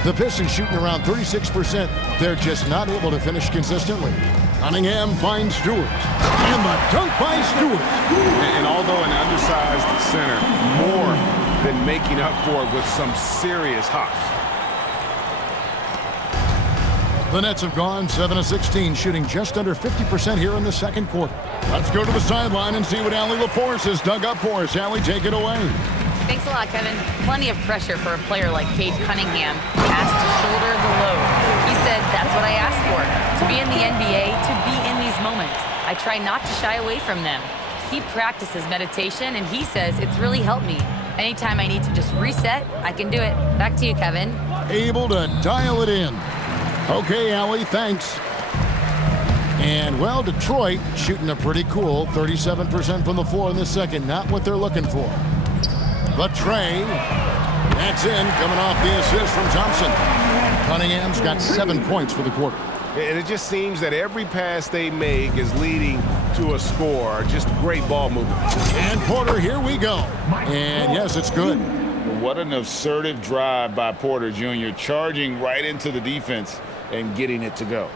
The Pistons shooting around 36%. They're just not able to finish consistently. Cunningham finds Stewart. And the dunk by Stewart. And although an undersized center, more than making up for it with some serious hops. The Nets have gone 7 of 16, shooting just under 50% here in the second quarter. Let's go to the sideline and see what Allie LaForce has dug up for us. Allie, take it away. Thanks a lot, Kevin. Plenty of pressure for a player like Cade Cunningham. Asked to shoulder the load. He said, that's what I asked for. To be in the NBA, to be in these moments. I try not to shy away from them. He practices meditation, and he says it's really helped me. Anytime I need to just reset, I can do it. Back to you, Kevin. Able to dial it in. Okay, Allie, thanks. And, well, Detroit shooting a pretty cool 37% from the floor in this second. Not what they're looking for. But Trey, that's in, coming off the assist from Thompson. Cunningham's got 7 points for the quarter. And it just seems that every pass they make is leading to a score. Just great ball movement. And Porter, here we go. And, yes, it's good. What an assertive drive by Porter Jr., charging right into the defense and getting it to go.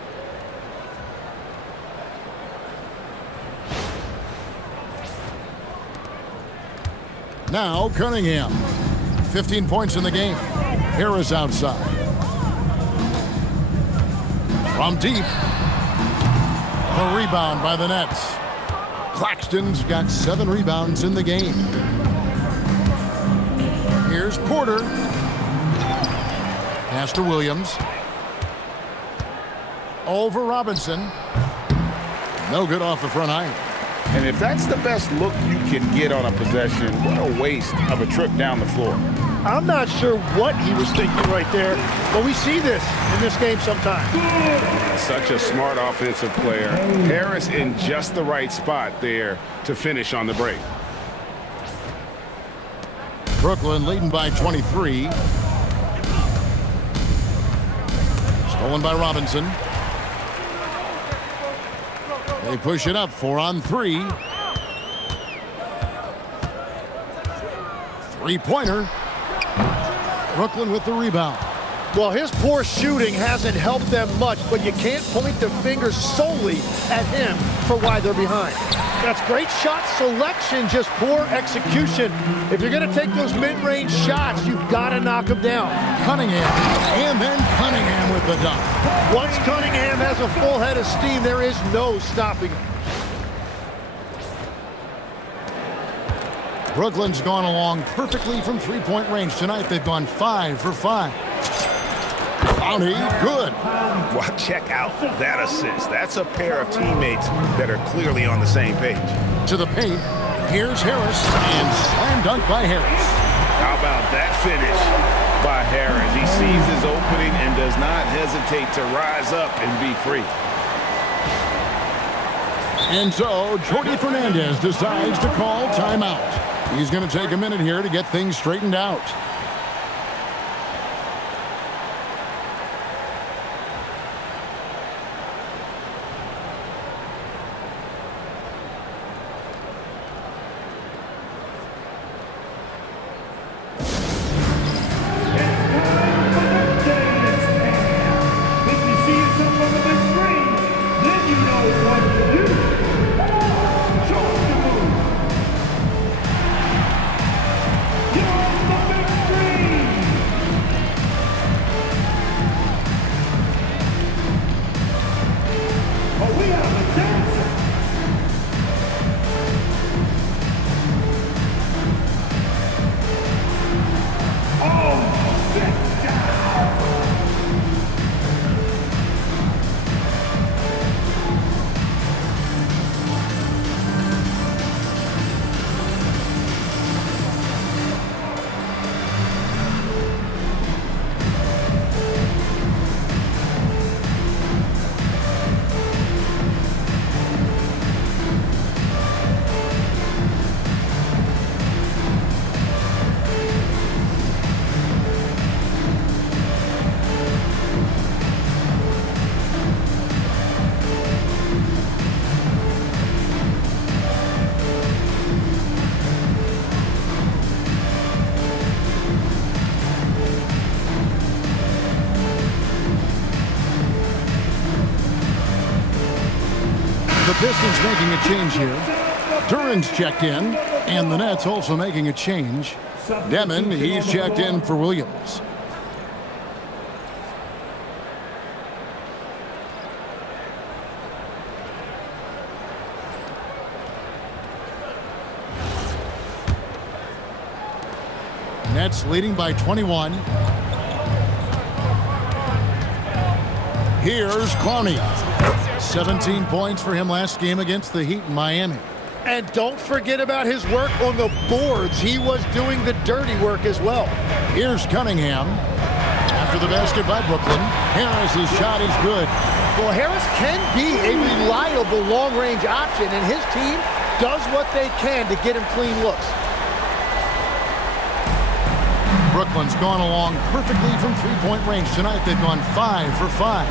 Now Cunningham, 15 points in the game. Harris outside. From deep. A rebound by the Nets. Claxton's got 7 rebounds in the game. Here's Porter. Pass to Williams. Over Robinson. No good off the front iron. And if that's the best look you can get on a possession, what a waste of a trip down the floor. I'm not sure what he was thinking right there, but we see this in this game sometimes. Such a smart offensive player. Harris in just the right spot there to finish on the break. Brooklyn leading by 23. Stolen by Robinson. They push it up 4-on-3. Three-pointer. Brooklyn with the rebound. Well, his poor shooting hasn't helped them much, but you can't point the finger solely at him for why they're behind. That's great shot selection, just poor execution. If you're going to take those mid-range shots, you've got to knock them down. Cunningham, and then Cunningham with the dunk. Once Cunningham has a full head of steam, there is no stopping him. Brooklyn's gone along perfectly from three-point range tonight. They've gone 5 for 5. Clowney, good. Well, check out that assist. That's a pair of teammates that are clearly on the same page. To the paint, here's Harris, and slam dunk by Harris. How about that finish by Harris? He sees his opening and does not hesitate to rise up and be free. And so, Jordi Fernandez decides to call timeout. He's going to take a minute here to get things straightened out. The Pistons making a change here. Duran's checked in, and the Nets also making a change. Demon, he's checked in for Williams. Nets leading by 21. Here's Clowney. 17 points for him last game against the Heat in Miami. And don't forget about his work on the boards. He was doing the dirty work as well. Here's Cunningham. After the basket by Brooklyn, Harris's shot is good. Well, Harris can be a reliable long-range option, and his team does what they can to get him clean looks. Brooklyn's gone along perfectly from three-point range tonight. They've gone 5 for 5.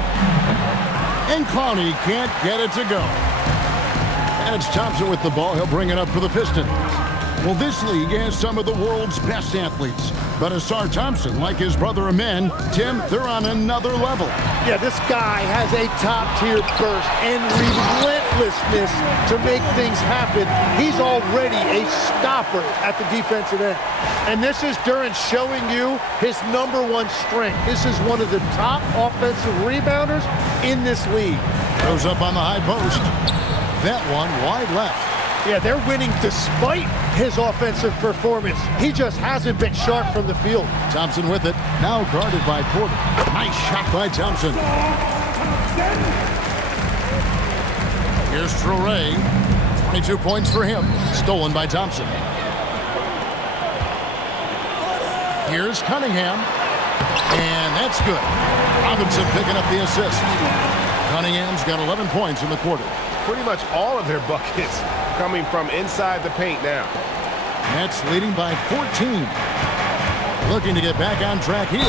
And Clowney can't get it to go. And it's Thompson with the ball. He'll bring it up for the Pistons. Well, this league has some of the world's best athletes. But Asar Thompson, like his brother Amen, Tim, they're on another level. Yeah, this guy has a top-tier burst and relentlessness to make things happen. He's already a stopper at the defensive end. And this is Duran showing you his #1 strength. This is one of the top offensive rebounders in this league. Goes up on the high post. That one wide left. Yeah, they're winning despite his offensive performance. He just hasn't been sharp from the field. Thompson with it. Now guarded by Porter. Nice shot by Thompson. Here's Traore. 22 points for him. Stolen by Thompson. Here's Cunningham. And that's good. Robinson picking up the assist. Cunningham's got 11 points in the quarter. Pretty much all of their buckets coming from inside the paint now. Nets leading by 14. Looking to get back on track here.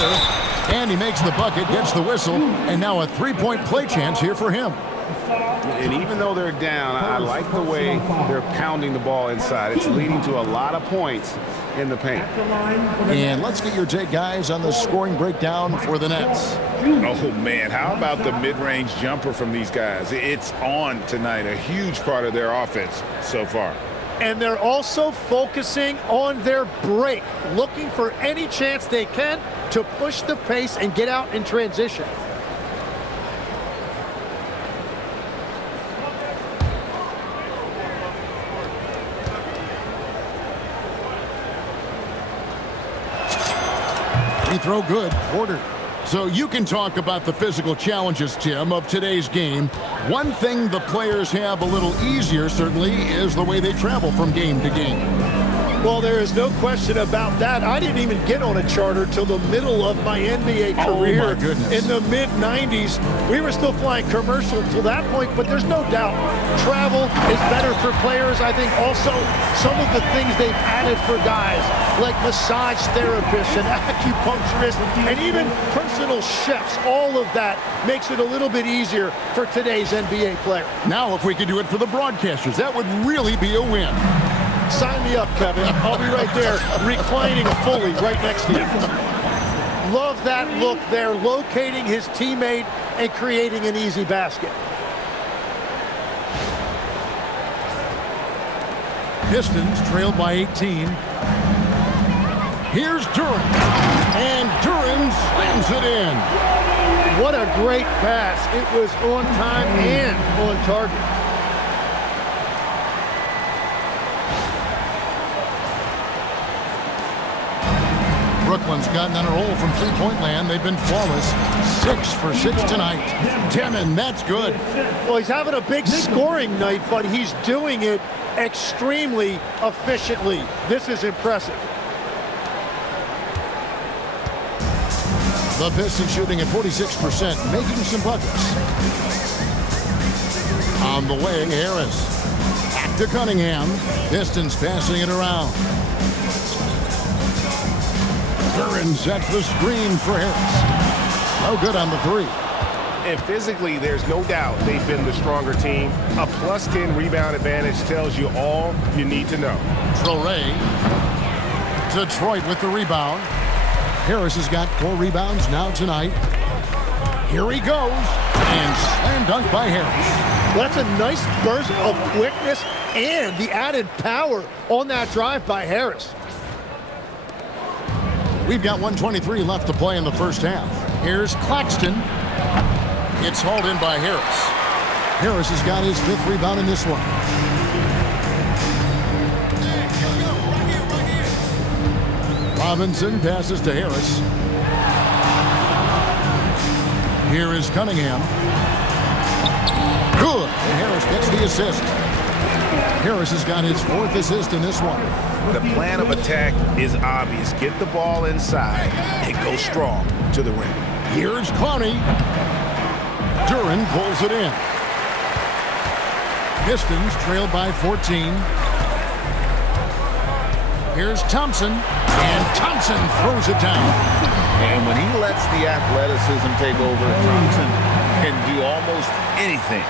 And he makes the bucket, gets the whistle, and now a three-point play chance here for him. And even though they're down, I like the way they're pounding the ball inside. It's leading to a lot of points in the paint. And let's get your take, guys, on the scoring breakdown for the Nets. Oh, man, how about the mid-range jumper from these guys? It's on tonight, a huge part of their offense so far. And they're also focusing on their break, looking for any chance they can to push the pace and get out in transition. Free throw good, Porter. So you can talk about the physical challenges, Tim, of today's game. One thing the players have a little easier, certainly, is the way they travel from game to game. Well, there is no question about that. I didn't even get on a charter till the middle of my NBA career. Oh, my goodness. In the mid-90s. We were still flying commercial till that point, but there's no doubt travel is better for players. I think also some of the things they've added for guys, like massage therapists and acupuncturists and even personal chefs, all of that makes it a little bit easier for today's NBA player. Now, if we could do it for the broadcasters, that would really be a win. Sign me up, Kevin. I'll be right there reclining fully right next to you. Love that look there, locating his teammate and creating an easy basket. Pistons trailed by 18. Here's Duran. And Duran slams it in. What a great pass. It was on time and on target. Brooklyn's gotten on a roll from three-point land. They've been flawless. 6 for 6 tonight. Demon, that's good. Well, he's having a big scoring night, but he's doing it extremely efficiently. This is impressive. The Pistons shooting at 46%, making some buckets. On the wing, Harris. Back to Cunningham. Pistons passing it around. Duran sets the screen for Harris. No good on the three. And physically, there's no doubt they've been the stronger team. A +10 rebound advantage tells you all you need to know. Traore. Detroit with the rebound. Harris has got 4 rebounds now tonight. Here he goes. And slam dunk by Harris. That's a nice burst of quickness and the added power on that drive by Harris. We've got 1:23 left to play in the first half. Here's Claxton. It's hauled in by Harris. Harris has got his 5th rebound in this one. Robinson passes to Harris. Here is Cunningham. Good. And Harris gets the assist. Harris has got his 4th assist in this one. The plan of attack is obvious. Get the ball inside and go strong to the rim. Here's Connie. Duran pulls it in. Pistons trailed by 14. Here's Thompson, and Thompson throws it down. And when he lets the athleticism take over, Thompson can do almost anything.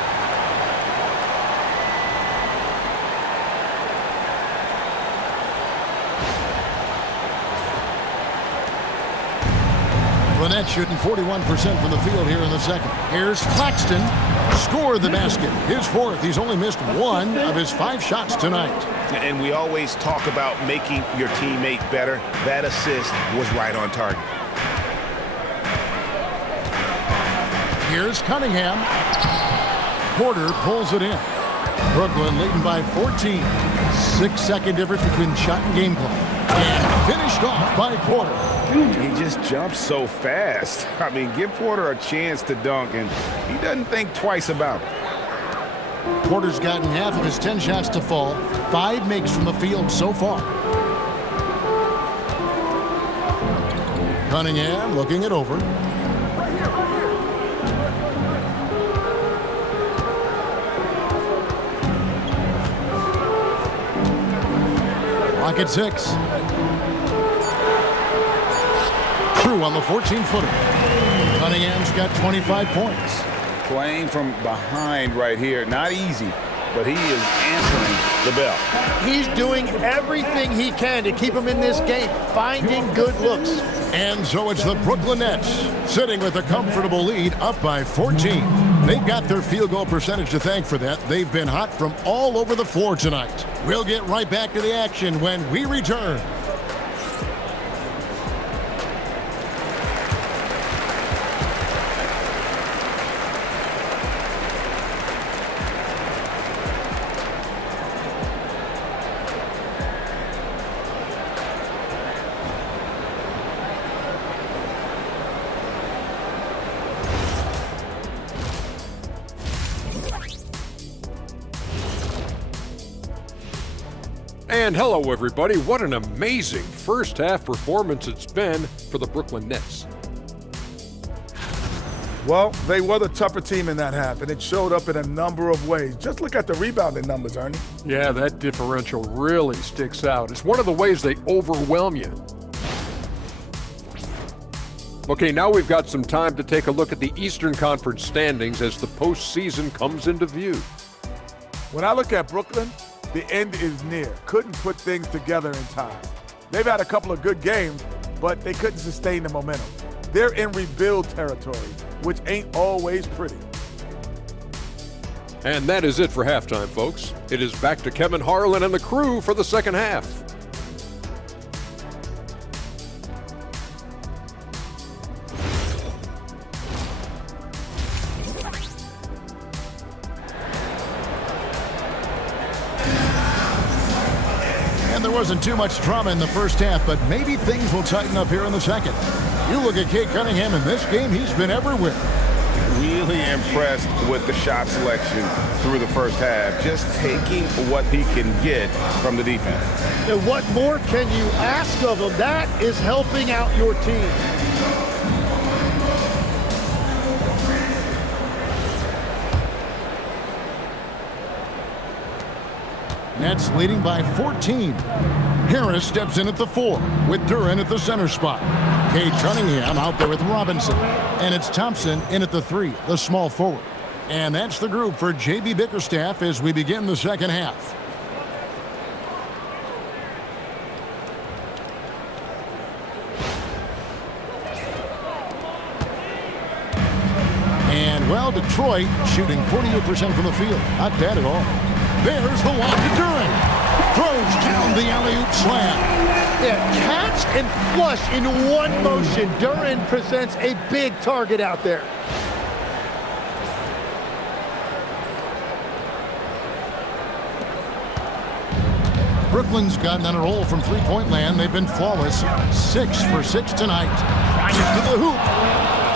Lynette shooting 41% from the field here in the second. Here's Claxton. Scored the basket. His 4th. He's only missed 1 of his 5 shots tonight. And we always talk about making your teammate better. That assist was right on target. Here's Cunningham. Porter pulls it in. Brooklyn leading by 14. 6-second difference between shot and game clock. And finished off by Porter. He just jumps so fast. I mean, give Porter a chance to dunk, and he doesn't think twice about it. Porter's gotten half of his 10 shots to fall. 5 makes from the field so far. Cunningham looking it over. Clock at 6. True on the 14-footer. Cunningham's got 25 points. Playing from behind right here. Not easy, but he is answering the bell. He's doing everything he can to keep him in this game, finding good looks. And so it's the Brooklyn Nets sitting with a comfortable lead up by 14. They've got their field goal percentage to thank for that. They've been hot from all over the floor tonight. We'll get right back to the action when we return. And hello, everybody. What an amazing first half performance it's been for the Brooklyn Nets. Well, they were the tougher team in that half, and it showed up in a number of ways. Just look at the rebounding numbers, Ernie. Yeah, that differential really sticks out. It's one of the ways they overwhelm you. Okay, now we've got some time to take a look at the Eastern Conference standings as the postseason comes into view. When I look at Brooklyn, the end is near. Couldn't put things together in time. They've had a couple of good games, but they couldn't sustain the momentum. They're in rebuild territory, which ain't always pretty. And that is it for halftime, folks. It is back to Kevin Harlan and the crew for the second half. There wasn't too much drama in the first half, but maybe things will tighten up here in the second. You look at Cade Cunningham in this game, he's been everywhere. Really impressed with the shot selection through the first half, just taking what he can get from the defense. And what more can you ask of him? That is helping out your team. Nets leading by 14. Harris steps in at the 4 with Duran at the center spot. Cade Cunningham out there with Robinson. And it's Thompson in at the 3, the small forward. And that's the group for J.B. Bickerstaff as we begin the second half. And, well, Detroit shooting 48% from the field. Not bad at all. There's the lob to Duran. Throws down the alley-oop slam. Yeah, catch and flush in one motion. Duran presents a big target out there. Brooklyn's gotten on a roll from three-point land. They've been flawless. 6 for 6 tonight. Drives to the hoop.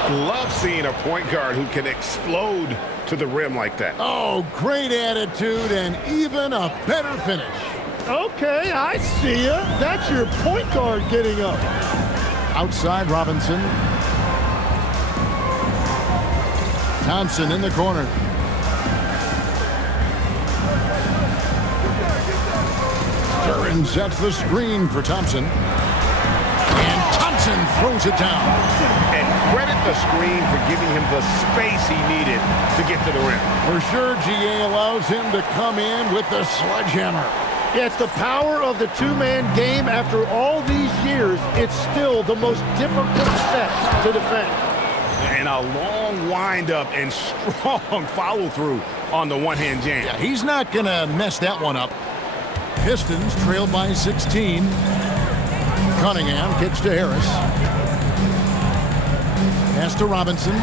Love seeing a point guard who can explode to the rim like that. Oh, great attitude and even a better finish. Okay, I see ya. That's your point guard getting up. Outside Robinson. Thompson in the corner. Duran sets the screen for Thompson. And Thompson throws it down. And credit the screen for giving him the space he needed to get to the rim. For sure, GA allows him to come in with the sledgehammer. Yeah, it's the power of the two-man game. After all these years, it's still the most difficult set to defend. And a long windup and strong follow-through on the one-hand jam. Yeah, he's not going to mess that one up. Pistons trail by 16. Cunningham kicks to Harris. Pass to Robinson.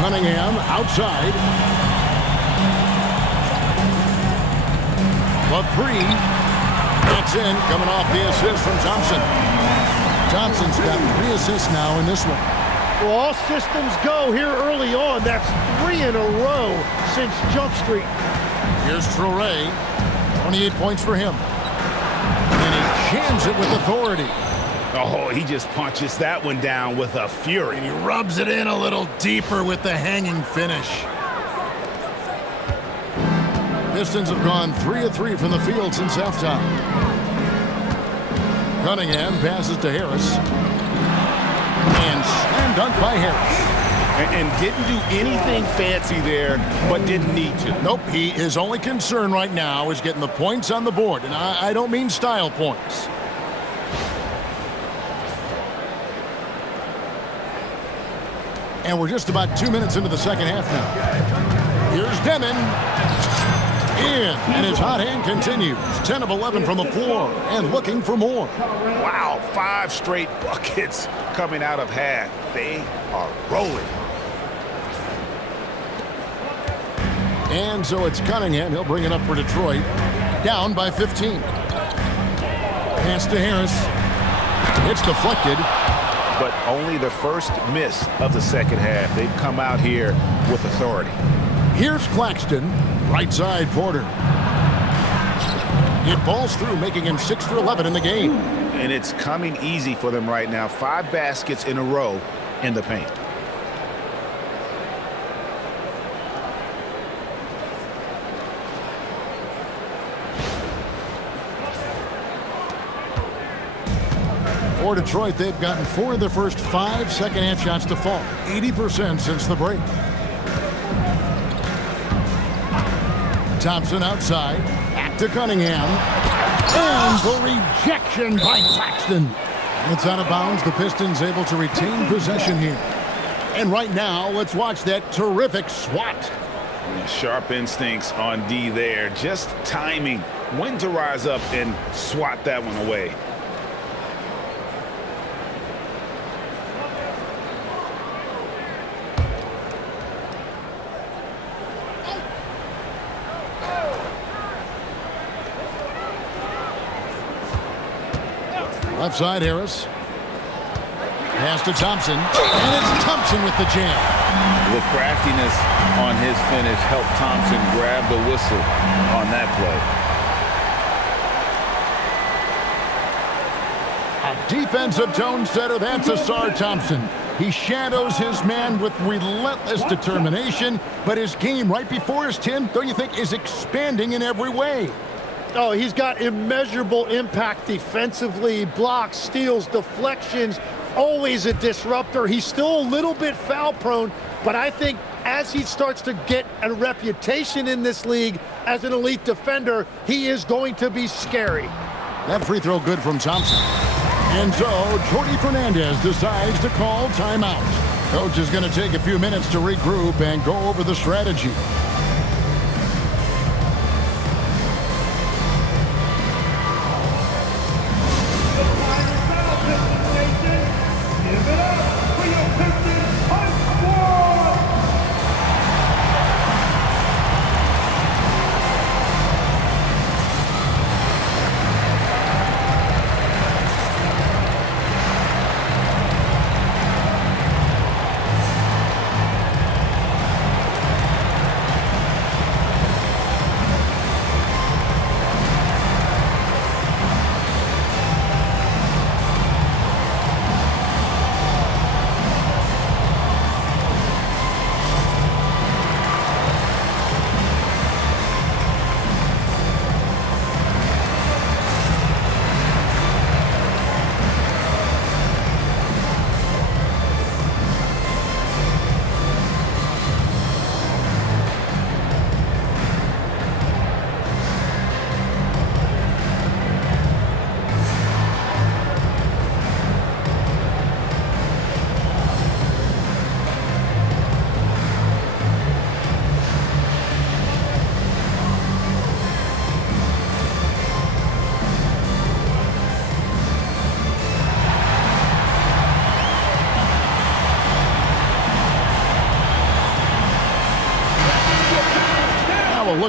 Cunningham outside. The three. That's in, coming off the assist from Thompson. Thompson's got 3 assists now in this one. Well, all systems go here early on. That's 3 in a row since Jump Street. Here's Traoré. 28 points for him. And he jams it with authority. Oh, he just punches that one down with a fury. And he rubs it in a little deeper with the hanging finish. Pistons have gone 3 of 3 from the field since halftime. Cunningham passes to Harris. And slam dunk by Harris. And didn't do anything fancy there, but didn't need to. Nope, his only concern right now is getting the points on the board. And I don't mean style points. And we're just about 2 minutes into the second half now. Here's Demon. In, and his hot hand continues. 10 of 11 from the floor and looking for more. Wow, 5 straight buckets coming out of half. They are rolling. And so it's Cunningham. He'll bring it up for Detroit. Down by 15. Pass to Harris. It's deflected. But only the first miss of the second half. They've come out here with authority. Here's Claxton. Right side Porter. It balls through, making him 6 for 11 in the game. And it's coming easy for them right now. 5 baskets in a row in the paint. For Detroit, they've gotten 4 of their first 5 second-half shots to fall. 80% since the break. Thompson outside. Back to Cunningham. And the rejection by Claxton. It's out of bounds. The Pistons able to retain possession here. And right now, let's watch that terrific swat. Sharp instincts on D there. Just timing when to rise up and swat that one away. Left side, Harris. Pass to Thompson. And it's Thompson with the jam. The craftiness on his finish helped Thompson grab the whistle on that play. A defensive tone setter. That's Asar Thompson. He shadows his man with relentless determination, but his game right before his 10, don't you think, is expanding in every way? Oh, he's got immeasurable impact defensively, blocks, steals, deflections, always a disruptor. He's still a little bit foul prone, but I think as he starts to get a reputation in this league as an elite defender, he is going to be scary. That free throw good from Thompson. And so Jordi Fernandez decides to call timeout. Coach is going to take a few minutes to regroup and go over the strategy.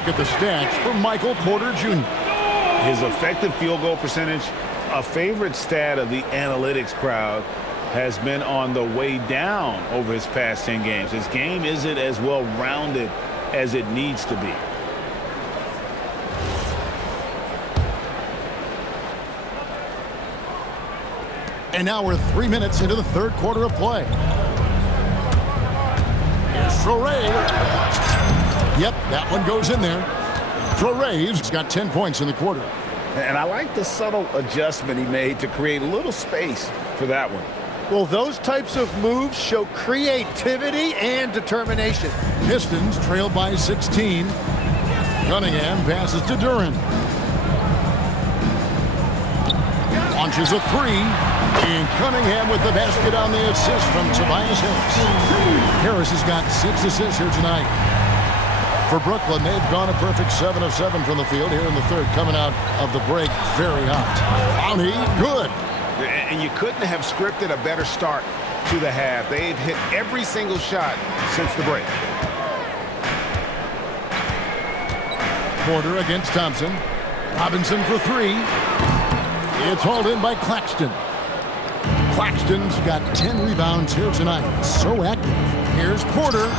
look at the stats for Michael Porter Jr. His effective field goal percentage, a favorite stat of the analytics crowd, has been on the way down over his past 10 games. His game isn't as well-rounded as it needs to be. And now we're 3 minutes into the third quarter of play. Here's Traore. Yep, that one goes in there. Traore's got 10 points in the quarter. And I like the subtle adjustment he made to create a little space for that one. Well, those types of moves show creativity and determination. Pistons trail by 16. Cunningham passes to Duran. Launches a three. And Cunningham with the basket on the assist from Tobias Harris. Harris has got 6 assists here tonight. For Brooklyn, they've gone a perfect 7 of 7 from the field here in the third, coming out of the break very hot. Bounty, good. And you couldn't have scripted a better start to the half. They've hit every single shot since the break. Porter against Thompson. Robinson for 3. It's hauled in by Claxton. Claxton's got 10 rebounds here tonight. So active. Here's Porter.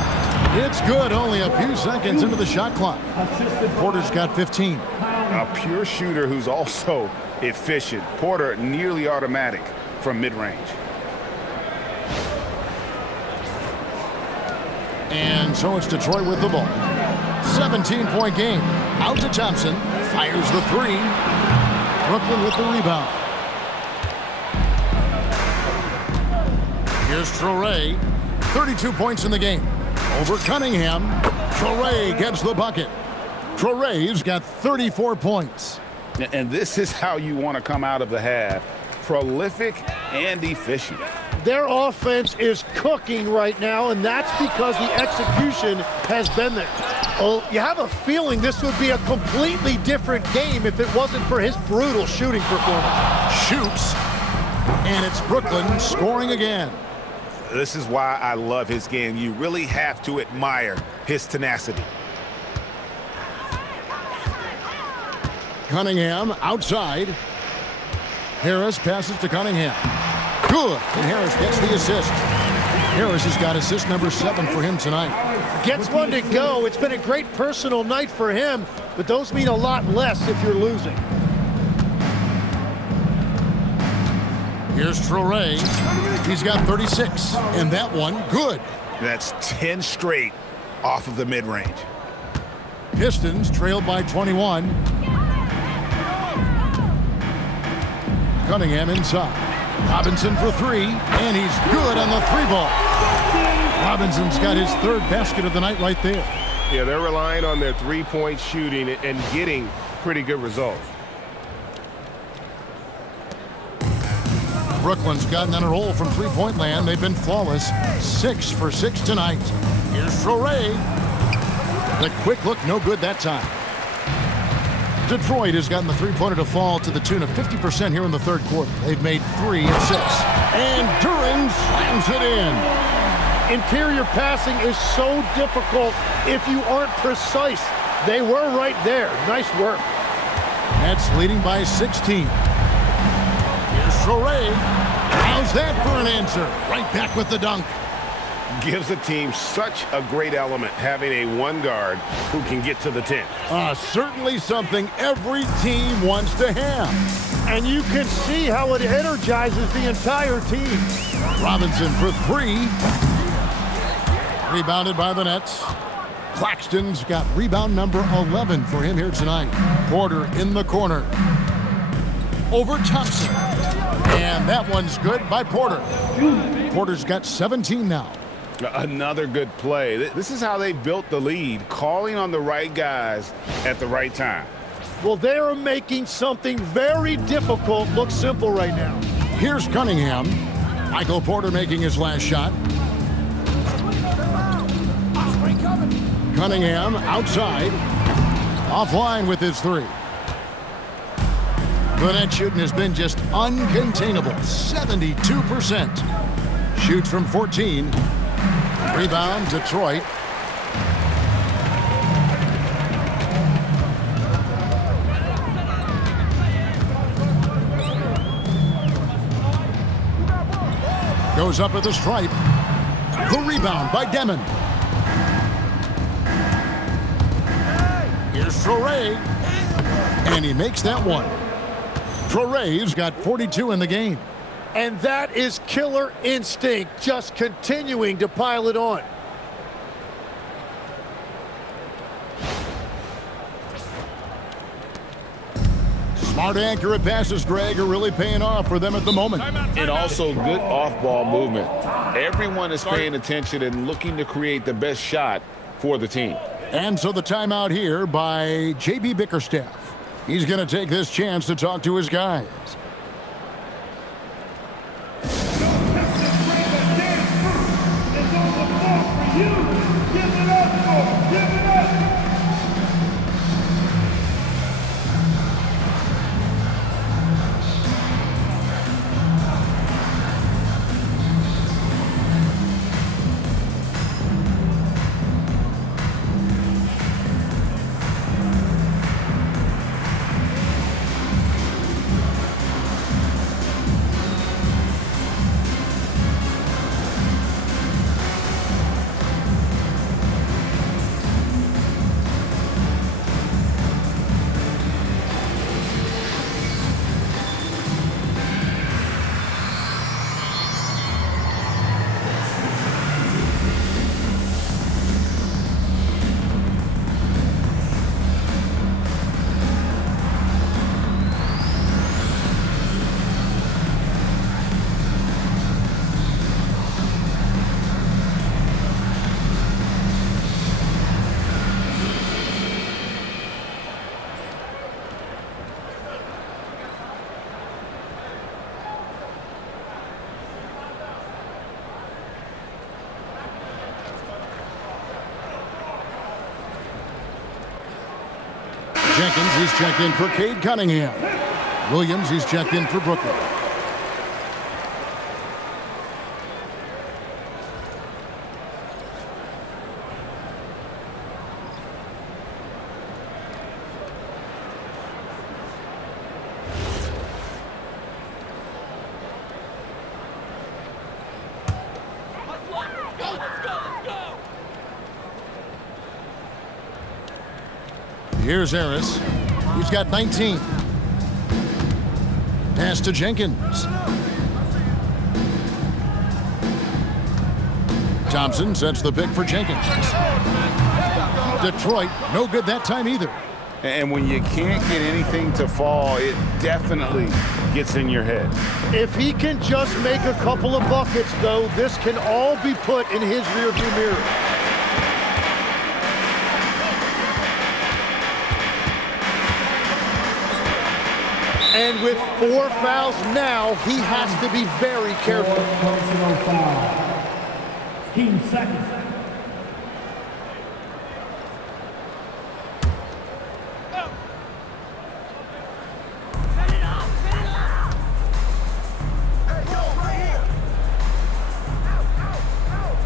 It's good. Only a few seconds into the shot clock. Porter's got 15. A pure shooter who's also efficient. Porter nearly automatic from mid-range. And so it's Detroit with the ball. 17-point game. Out to Thompson. Fires the 3. Brooklyn with the rebound. Here's Traore. 32 points in the game. Over Cunningham. Traore gets the bucket. Traore's got 34 points. And this is how you want to come out of the half. Prolific and efficient. Their offense is cooking right now, and that's because the execution has been there. Oh, you have a feeling this would be a completely different game if it wasn't for his brutal shooting performance. Shoots, and it's Brooklyn scoring again. This is why I love his game. You really have to admire his tenacity. Cunningham outside. Harris passes to Cunningham. Good, and Harris gets the assist. Harris has got assist number 7 for him tonight. Gets one to go. It's been a great personal night for him, but those mean a lot less if you're losing. Here's Traore. He's got 36, and that one good. That's 10 straight off of the mid-range. Pistons trailed by 21. Cunningham inside. Robinson for 3, and he's good on the 3-ball. Robinson's got his 3rd basket of the night right there. Yeah, they're relying on their three-point shooting and getting pretty good results. Brooklyn's gotten on a roll from three-point land. They've been flawless. 6 for 6 tonight. Here's Traore. The quick look, no good that time. Detroit has gotten the three-pointer to fall to the tune of 50% here in the third quarter. They've made 3 of 6. And Duran slams it in. Interior passing is so difficult if you aren't precise. They were right there. Nice work. Nets leading by 16. Here's Traore. How's that for an answer? Right back with the dunk. Gives a team such a great element having a one guard who can get to the 10. Certainly something every team wants to have. And you can see how it energizes the entire team. Robinson for 3. Rebounded by the Nets. Claxton's got rebound number 11 for him here tonight. Porter in the corner. Over Thompson. And that one's good by Porter. Porter's got 17 now. Another good play. This is how they built the lead, calling on the right guys at the right time. Well, they are making something very difficult look simple right now. Here's Cunningham. Michael Porter making his last shot. Cunningham outside. Offline with his 3. The net shooting has been just uncontainable. 72%. Shoots from 14. Rebound, Detroit. goes up at the stripe. The rebound by Demon. Here's Traore. And he makes that one. Traore's got 42 in the game. And that is killer instinct, just continuing to pile it on. Smart, accurate passes, Greg, are really paying off for them at the moment. And also good off-ball movement. Everyone is paying attention and looking to create the best shot for the team. And so the timeout here by J.B. Bickerstaff. He's going to take this chance to talk to his guys. Jenkins, he's checked in for Cade Cunningham. Williams, he's checked in for Brooklyn. Here's Harris. He's got 19. Pass to Jenkins. Thompson sets the pick for Jenkins. Detroit, no good that time either. And when you can't get anything to fall, it definitely gets in your head. If he can just make a couple of buckets, though, this can all be put in his rearview mirror. And with 4 fouls now, he has to be very careful. Personal foul. Team second.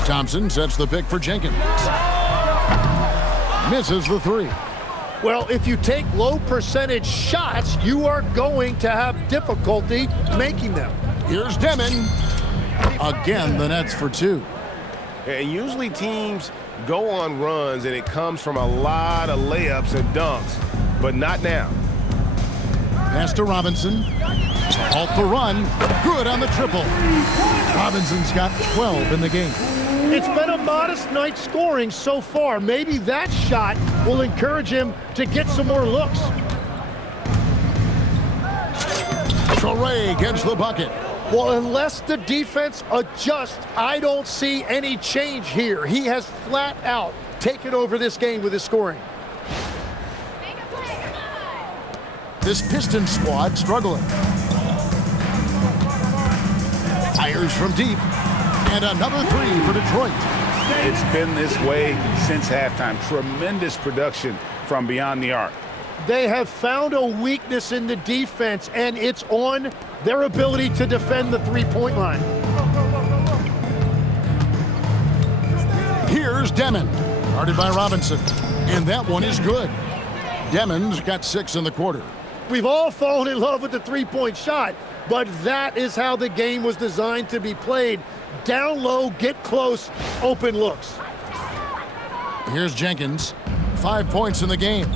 Thompson sets the pick for Jenkins. Misses the three. Well, if you take low percentage shots, you are going to have difficulty making them. Here's Demon. Again, the Nets for two. And usually teams go on runs and it comes from a lot of layups and dunks, but not now. Pass to Robinson. Halt the run. Good on the triple. Robinson's got 12 in the game. It's been a modest night scoring so far. Maybe that shot will encourage him to get some more looks. Traore gets the bucket. Well, unless the defense adjusts, I don't see any change here. He has flat out taken over this game with his scoring. This Pistons squad struggling. Fires from deep. And another three for Detroit. It's been this way since halftime. Tremendous production from beyond the arc. They have found a weakness in the defense, and it's on their ability to defend the three-point line. Here's Demon, guarded by Robinson, and that one is good. Demon's got 6 in the quarter. We've all fallen in love with the three-point shot, but that is how the game was designed to be played. down low, get close, open looks. Here's Jenkins. 5 points in the game.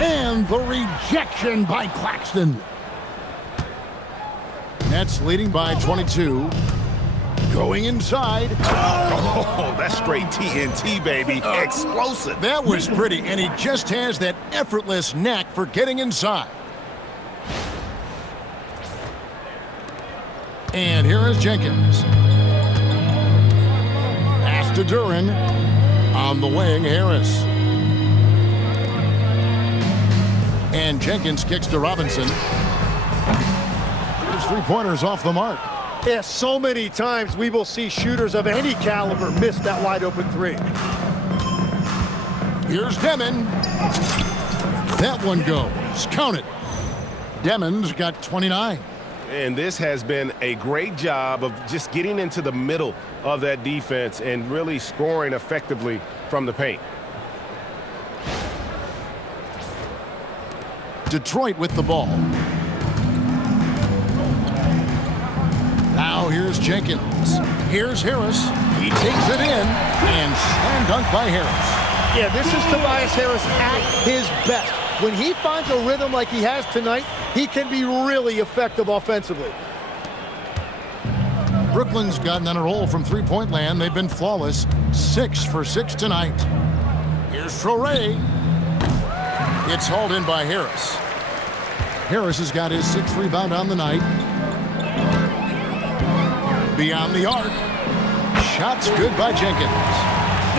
And the rejection by Claxton. Nets leading by 22. Going inside. Oh, that's straight TNT, baby. Explosive. That was pretty, and he just has that effortless knack for getting inside. And here is Jenkins. Pass to Duran. On the wing, Harris. And Jenkins kicks to Robinson. His three-pointers off the mark. Yeah, so many times we will see shooters of any caliber miss that wide-open three. Here's Demon. That one goes. Count it. Demon's got 29. And this has been a great job of just getting into the middle of that defense and really scoring effectively from the paint. Detroit with the ball. Now here's Jenkins. Here's Harris. He takes it in and slam dunk by Harris. Yeah, this is Tobias Harris at his best. When he finds a rhythm like he has tonight, he can be really effective offensively. Brooklyn's gotten on a roll from three-point land. They've been flawless. 6 for 6 tonight. Here's Traore. It's hauled in by Harris. Harris has got his 6th rebound on the night. Beyond the arc. Shots good by Jenkins.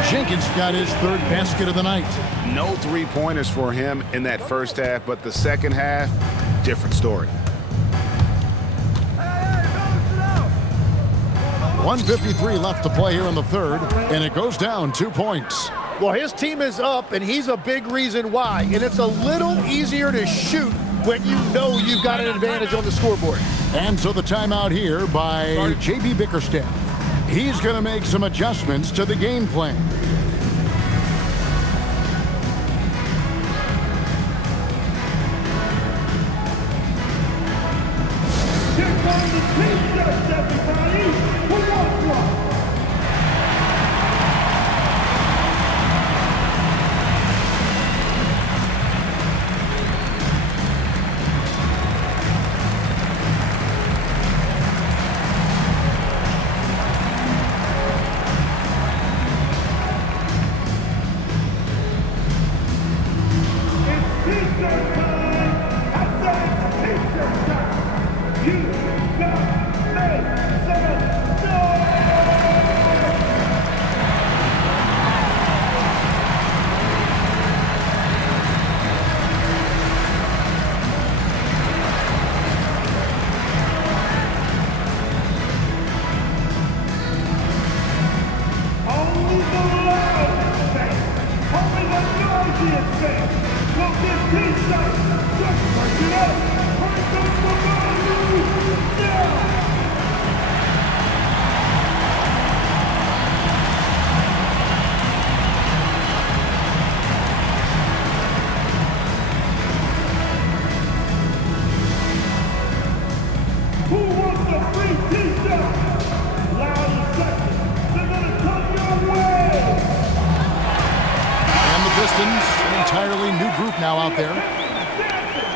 Jenkins got his 3rd basket of the night. No three-pointers for him in that first half, but the second half, different story. 1:53 left to play here in the third, and it goes down 2 points. Well, his team is up, and he's a big reason why. And it's a little easier to shoot when you know you've got an advantage on the scoreboard. And so the timeout here by JB Bickerstaff. He's going to make some adjustments to the game plan. Here comes the T-shirts, everybody. Who wants one?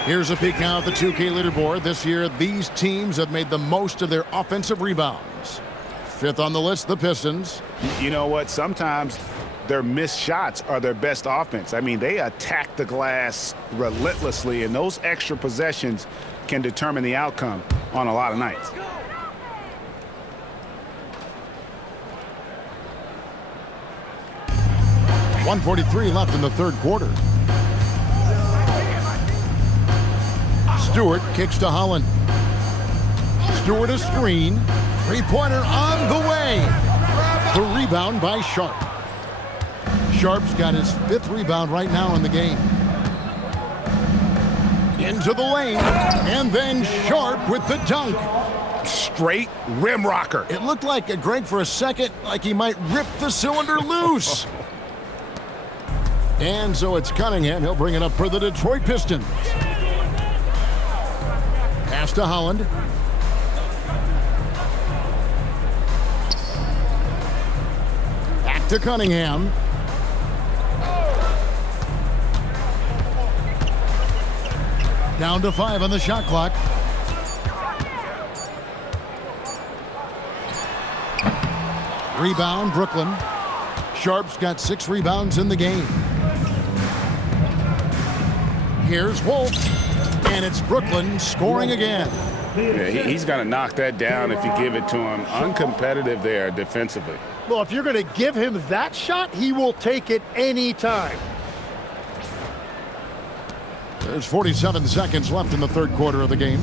Here's a peek now at the 2K leaderboard. This year, these teams have made the most of their offensive rebounds. 5th on the list, the Pistons. You know what? Sometimes their missed shots are their best offense. I mean, they attack the glass relentlessly, and those extra possessions can determine the outcome on a lot of nights. .143 left in the third quarter. Stewart kicks to Holland. Stewart a screen. Three-pointer on the way. The rebound by Sharp. Sharp's got his 5th rebound right now in the game. Into the lane. And then Sharp with the dunk. Straight rim rocker. It looked like Greg for a second, like he might rip the cylinder loose. And so it's Cunningham. He'll bring it up for the Detroit Pistons. Pass to Holland. Back to Cunningham. Down to 5 on the shot clock. Rebound, Brooklyn. Sharp's got 6 rebounds in the game. Here's Wolf, and it's Brooklyn scoring again. Yeah, he's going to knock that down if you give it to him. Uncompetitive there defensively. Well, if you're going to give him that shot, he will take it any time. There's 47 seconds left in the third quarter of the game.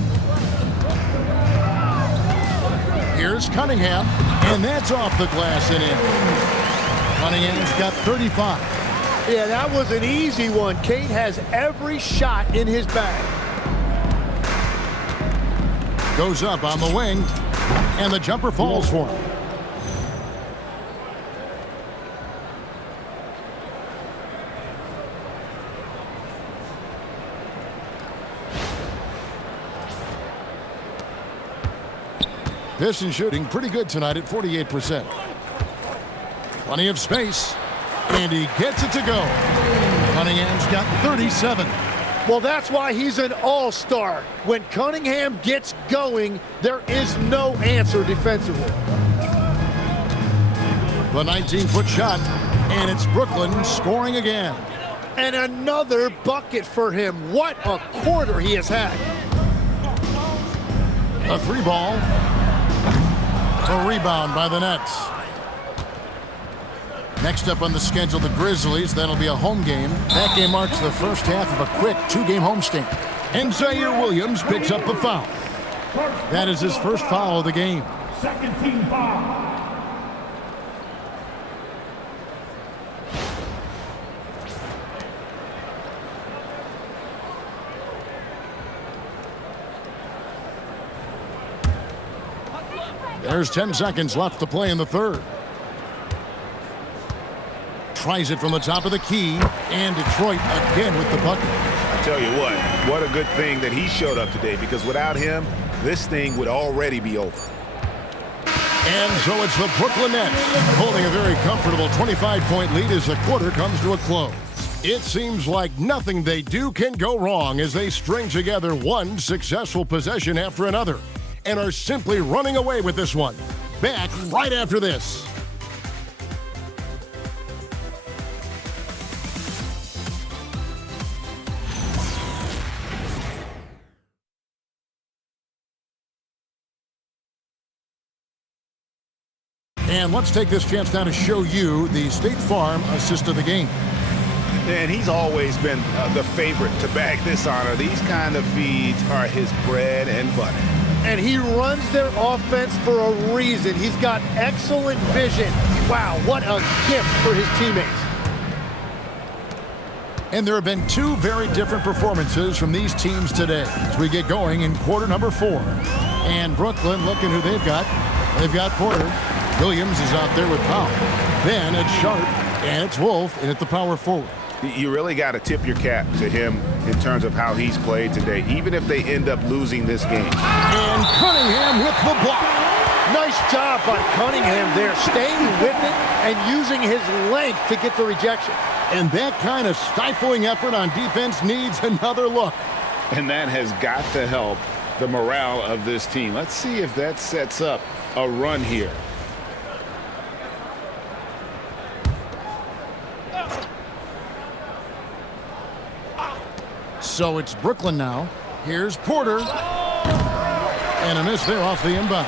Here's Cunningham, and that's off the glass and in. Cunningham's got 35. Yeah, that was an easy one. Kate has every shot in his bag. Goes up on the wing, and the jumper falls for him. Pistons shooting pretty good tonight at 48%. Plenty of space, and he gets it to go. Cunningham's got 37. Well, that's why he's an all-star. When Cunningham gets going, there is no answer defensively. The 19-foot shot, and it's Brooklyn scoring again. And another bucket for him. What a quarter he has had. A 3-ball. A rebound by the Nets. Next up on the schedule, the Grizzlies. That'll be a home game. That game marks the first half of a quick 2-game homestand. And Zaire Williams picks up the foul. That is his first foul of the game. Second team foul. There's 10 seconds left to play in the third. Tries it from the top of the key, and Detroit again with the bucket. I tell you what a good thing that he showed up today, because without him, this thing would already be over. And so it's the Brooklyn Nets holding a very comfortable 25-point lead as the quarter comes to a close. It seems like nothing they do can go wrong as they string together one successful possession after another and are simply running away with this one. Back right after this. And let's take this chance now to show you the State Farm assist of the game. And he's always been the favorite to bag this honor. These kind of feeds are his bread and butter. And he runs their offense for a reason. He's got excellent vision. Wow, what a gift for his teammates. And there have been two very different performances from these teams today as we get going in quarter number 4. And Brooklyn, looking who they've got. They've got Porter. Williams is out there with Powell. Then it's Sharp, and it's Wolf, and at the power forward. You really got to tip your cap to him in terms of how he's played today, even if they end up losing this game. And Cunningham with the block. Nice job by Cunningham there, staying with it and using his length to get the rejection. And that kind of stifling effort on defense needs another look. And that has got to help the morale of this team. Let's see if that sets up a run here. So it's Brooklyn now. Here's Porter. And a miss there off the inbound.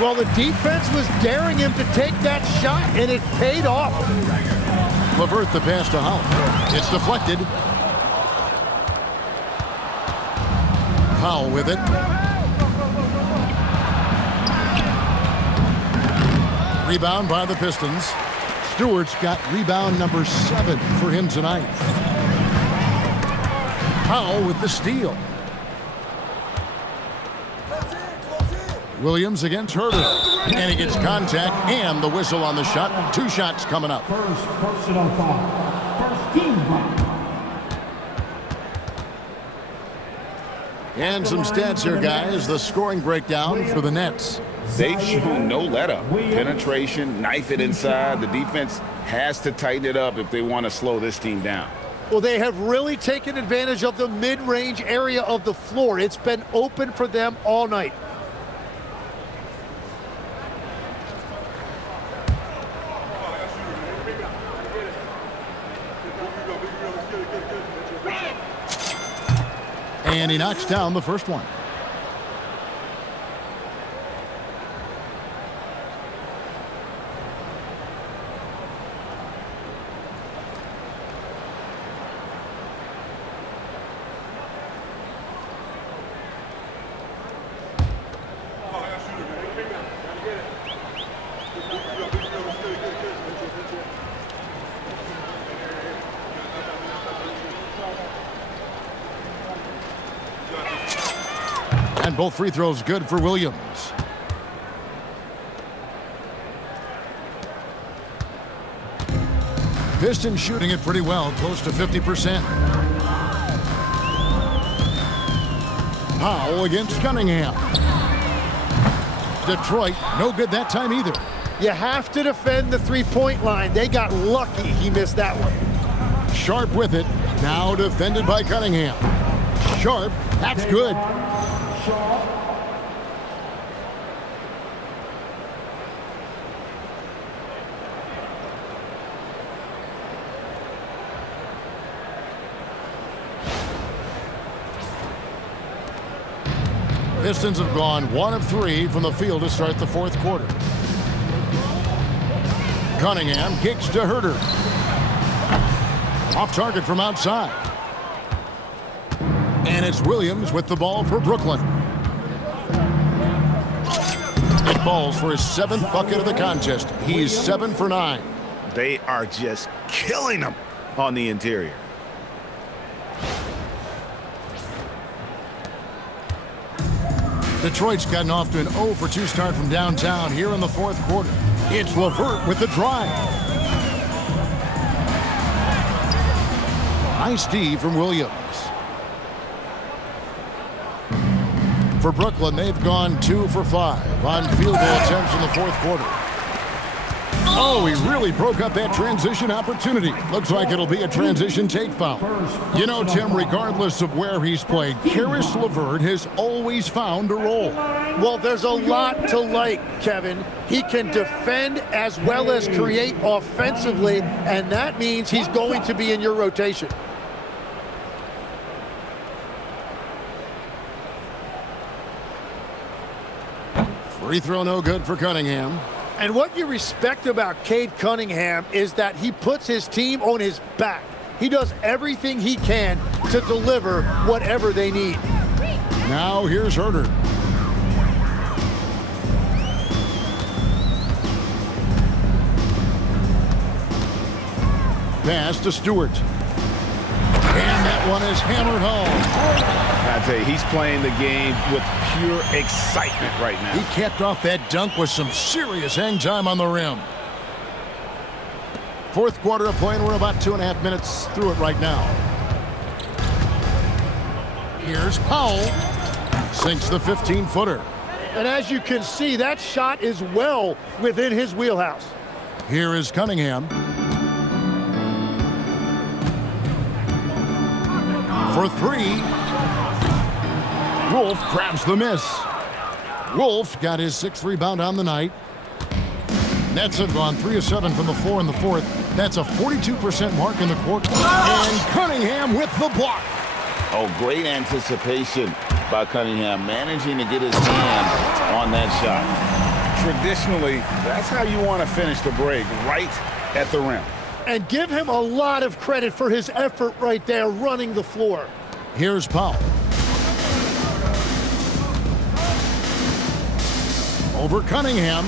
Well, the defense was daring him to take that shot, and it paid off. LeVert the pass to Holland. It's deflected. Powell with it. Rebound by the Pistons. Stewart's got rebound number 7 for him tonight. Powell with the steal. Williams against Herter. And he gets contact and the whistle on the shot. 2 shots coming up. First personal foul. First team foul. And some stats here, guys. The scoring breakdown for the Nets. They've shown no let-up. Penetration, knife it inside. The defense has to tighten it up if they want to slow this team down. Well, they have really taken advantage of the mid-range area of the floor. It's been open for them all night. And he knocks down the first one. And both free throws good for Williams. Pistons shooting it pretty well, close to 50%. Powell against Cunningham. Detroit, no good that time either. You have to defend the three-point line. They got lucky he missed that one. Sharp with it, now defended by Cunningham. Sharp, that's good. Pistons have gone 1 of 3 from the field to start the fourth quarter. Cunningham kicks to Herter. Off target from outside. And it's Williams with the ball for Brooklyn. It balls for his 7th bucket of the contest. He's 7 for 9. They are just killing them on the interior. Detroit's gotten off to an 0 for 2 start from downtown here in the fourth quarter. It's LeVert with the drive. Nice D from Williams. For Brooklyn, they've gone 2 for 5 on field goal attempts in the fourth quarter. Oh, he really broke up that transition opportunity. Looks like it'll be a transition take foul. You know, Tim, regardless of where he's played, Caris LeVert has always found a role. Well, there's a lot to like, Kevin. He can defend as well as create offensively, and that means he's going to be in your rotation. Free throw no good for Cunningham. And what you respect about Cade Cunningham is that he puts his team on his back. He does everything he can to deliver whatever they need. Now here's Herter. Pass to Stewart. And that one is hammered home. I tell you, he's playing the game with pure excitement right now. He capped off that dunk with some serious hang time on the rim. Fourth quarter of play, and we're about 2.5 minutes through it right now. Here's Powell. Sinks the 15-footer. And as you can see, that shot is well within his wheelhouse. Here is Cunningham. For 3. Wolf grabs the miss. Wolf got his 6th rebound on the night. Nets have gone 3 of 7 from the floor in the fourth. That's a 42% mark in the quarter. And Cunningham with the block. Oh, great anticipation by Cunningham, managing to get his hand on that shot. Traditionally, that's how you want to finish the break, right at the rim. And give him a lot of credit for his effort right there running the floor. Here's Powell. Over Cunningham,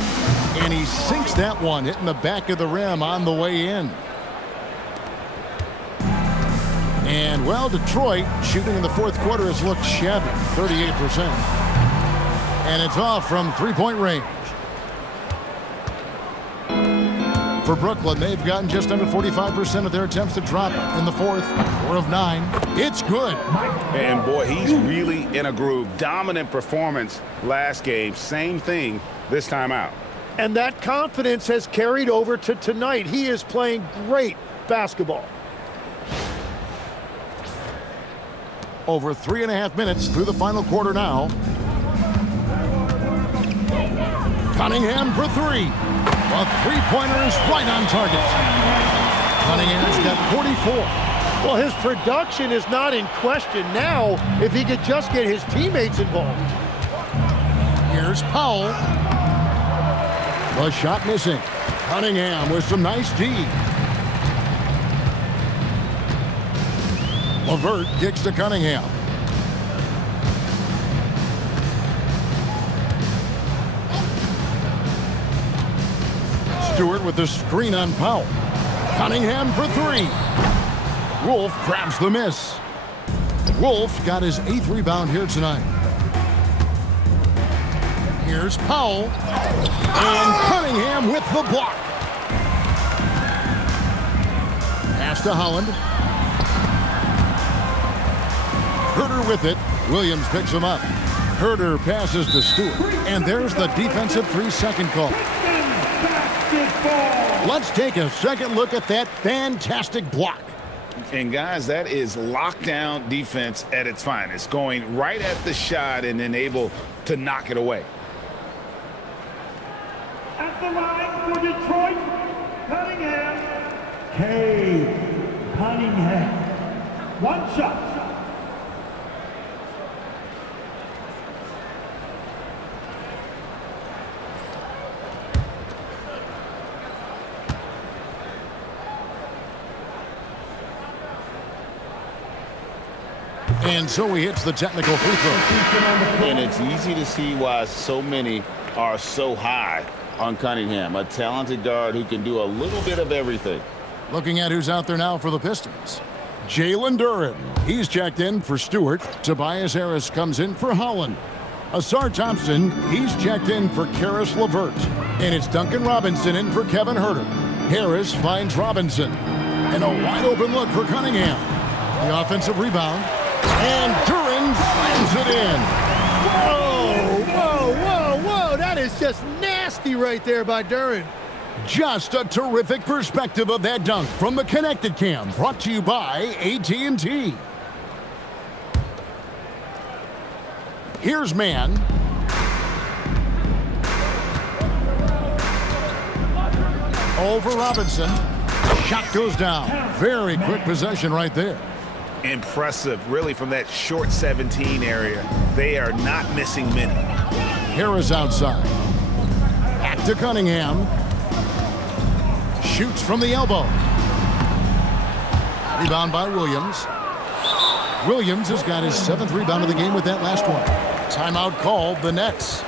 and he sinks that one, hitting the back of the rim on the way in. And, well, Detroit shooting in the fourth quarter has looked shabby, 38%. And it's off from three-point range. For Brooklyn, they've gotten just under 45% of their attempts to drop in the fourth. 4 of 9. It's good. And boy, he's really in a groove. Dominant performance last game. Same thing this time out. And that confidence has carried over to tonight. He is playing great basketball. Over 3.5 minutes through the final quarter now. Cunningham for 3. A three-pointer is right on target. Cunningham's got 44. Well, his production is not in question now if he could just get his teammates involved. Here's Powell. The shot missing. Cunningham with some nice D. LeVert kicks to Cunningham. Stewart with the screen on Powell. Cunningham for 3. Wolf grabs the miss. Wolf got his 8th rebound here tonight. Here's Powell. And Cunningham with the block. Pass to Holland. Herter with it. Williams picks him up. Herter passes to Stewart. And there's the defensive 3-second call. Let's take a second look at that fantastic block. And guys, that is lockdown defense at its finest. Going right at the shot and then able to knock it away. At the line for Detroit, Cunningham. Cunningham. One shot. And so he hits the technical free throw. And it's easy to see why so many are so high on Cunningham, a talented guard who can do a little bit of everything. Looking at who's out there now for the Pistons. Jalen Duren. He's checked in for Stewart. Tobias Harris comes in for Holland. Asar Thompson, he's checked in for Karis LeVert. And it's Duncan Robinson in for Kevin Herter. Harris finds Robinson. And a wide open look for Cunningham. The offensive rebound. And Duren slams it in. Whoa, whoa, whoa, whoa. That is just nasty right there by Duren. Just a terrific perspective of that dunk from the Connected Cam, brought to you by AT&T. Here's man. Over Robinson. Shot goes down. Very quick possession right there. Impressive, really, from that short 17 area. They are not missing many. Harris outside. Back to Cunningham. Shoots from the elbow. Rebound by Williams. Williams has got his 7th rebound of the game with that last one. Timeout called, the Nets.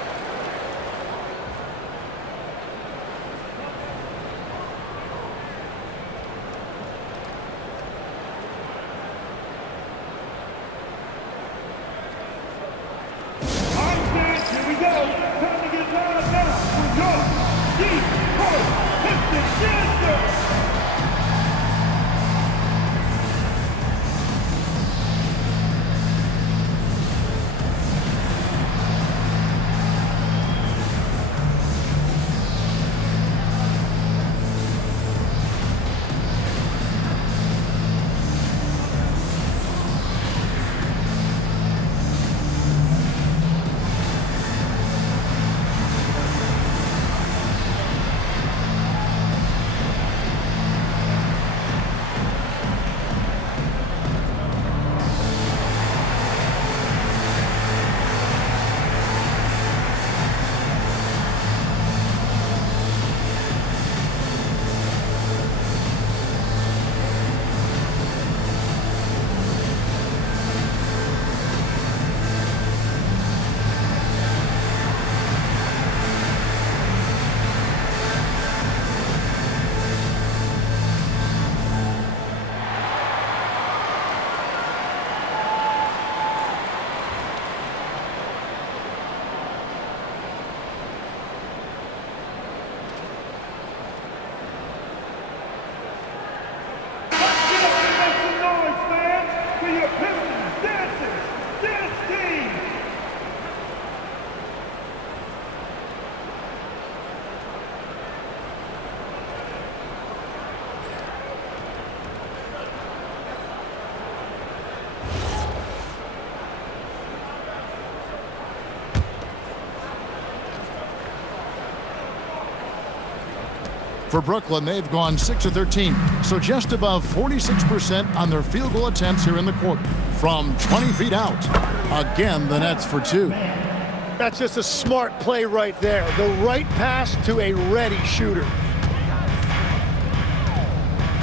For Brooklyn, they've gone 6 of 13, so just above 46% on their field goal attempts here in the quarter. From 20 feet out, again, the Nets for 2. That's just a smart play right there. The right pass to a ready shooter.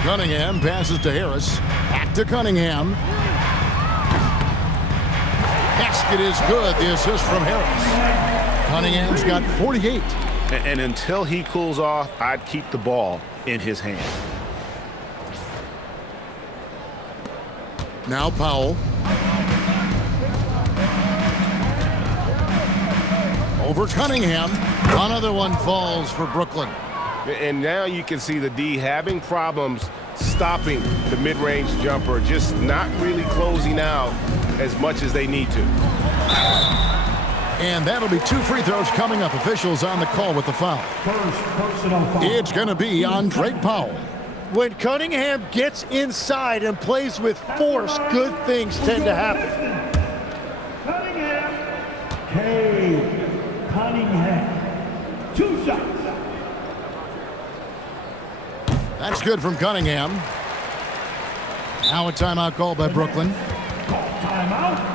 Cunningham passes to Harris. Back to Cunningham. Basket is good. The assist from Harris. Cunningham's got 48. And until he cools off, I'd keep the ball in his hand. Now Powell. Over Cunningham. Another one falls for Brooklyn. And now you can see the D having problems stopping the mid-range jumper, just not really closing out as much as they need to. And that'll be 2 free throws coming up. Officials on the call with the foul. First personal foul. It's going to be on Drake Powell. When Cunningham gets inside and plays with force, good things tend to happen. Cunningham. Cunningham. 2 shots. That's good from Cunningham. Now a timeout called by Brooklyn. Timeout.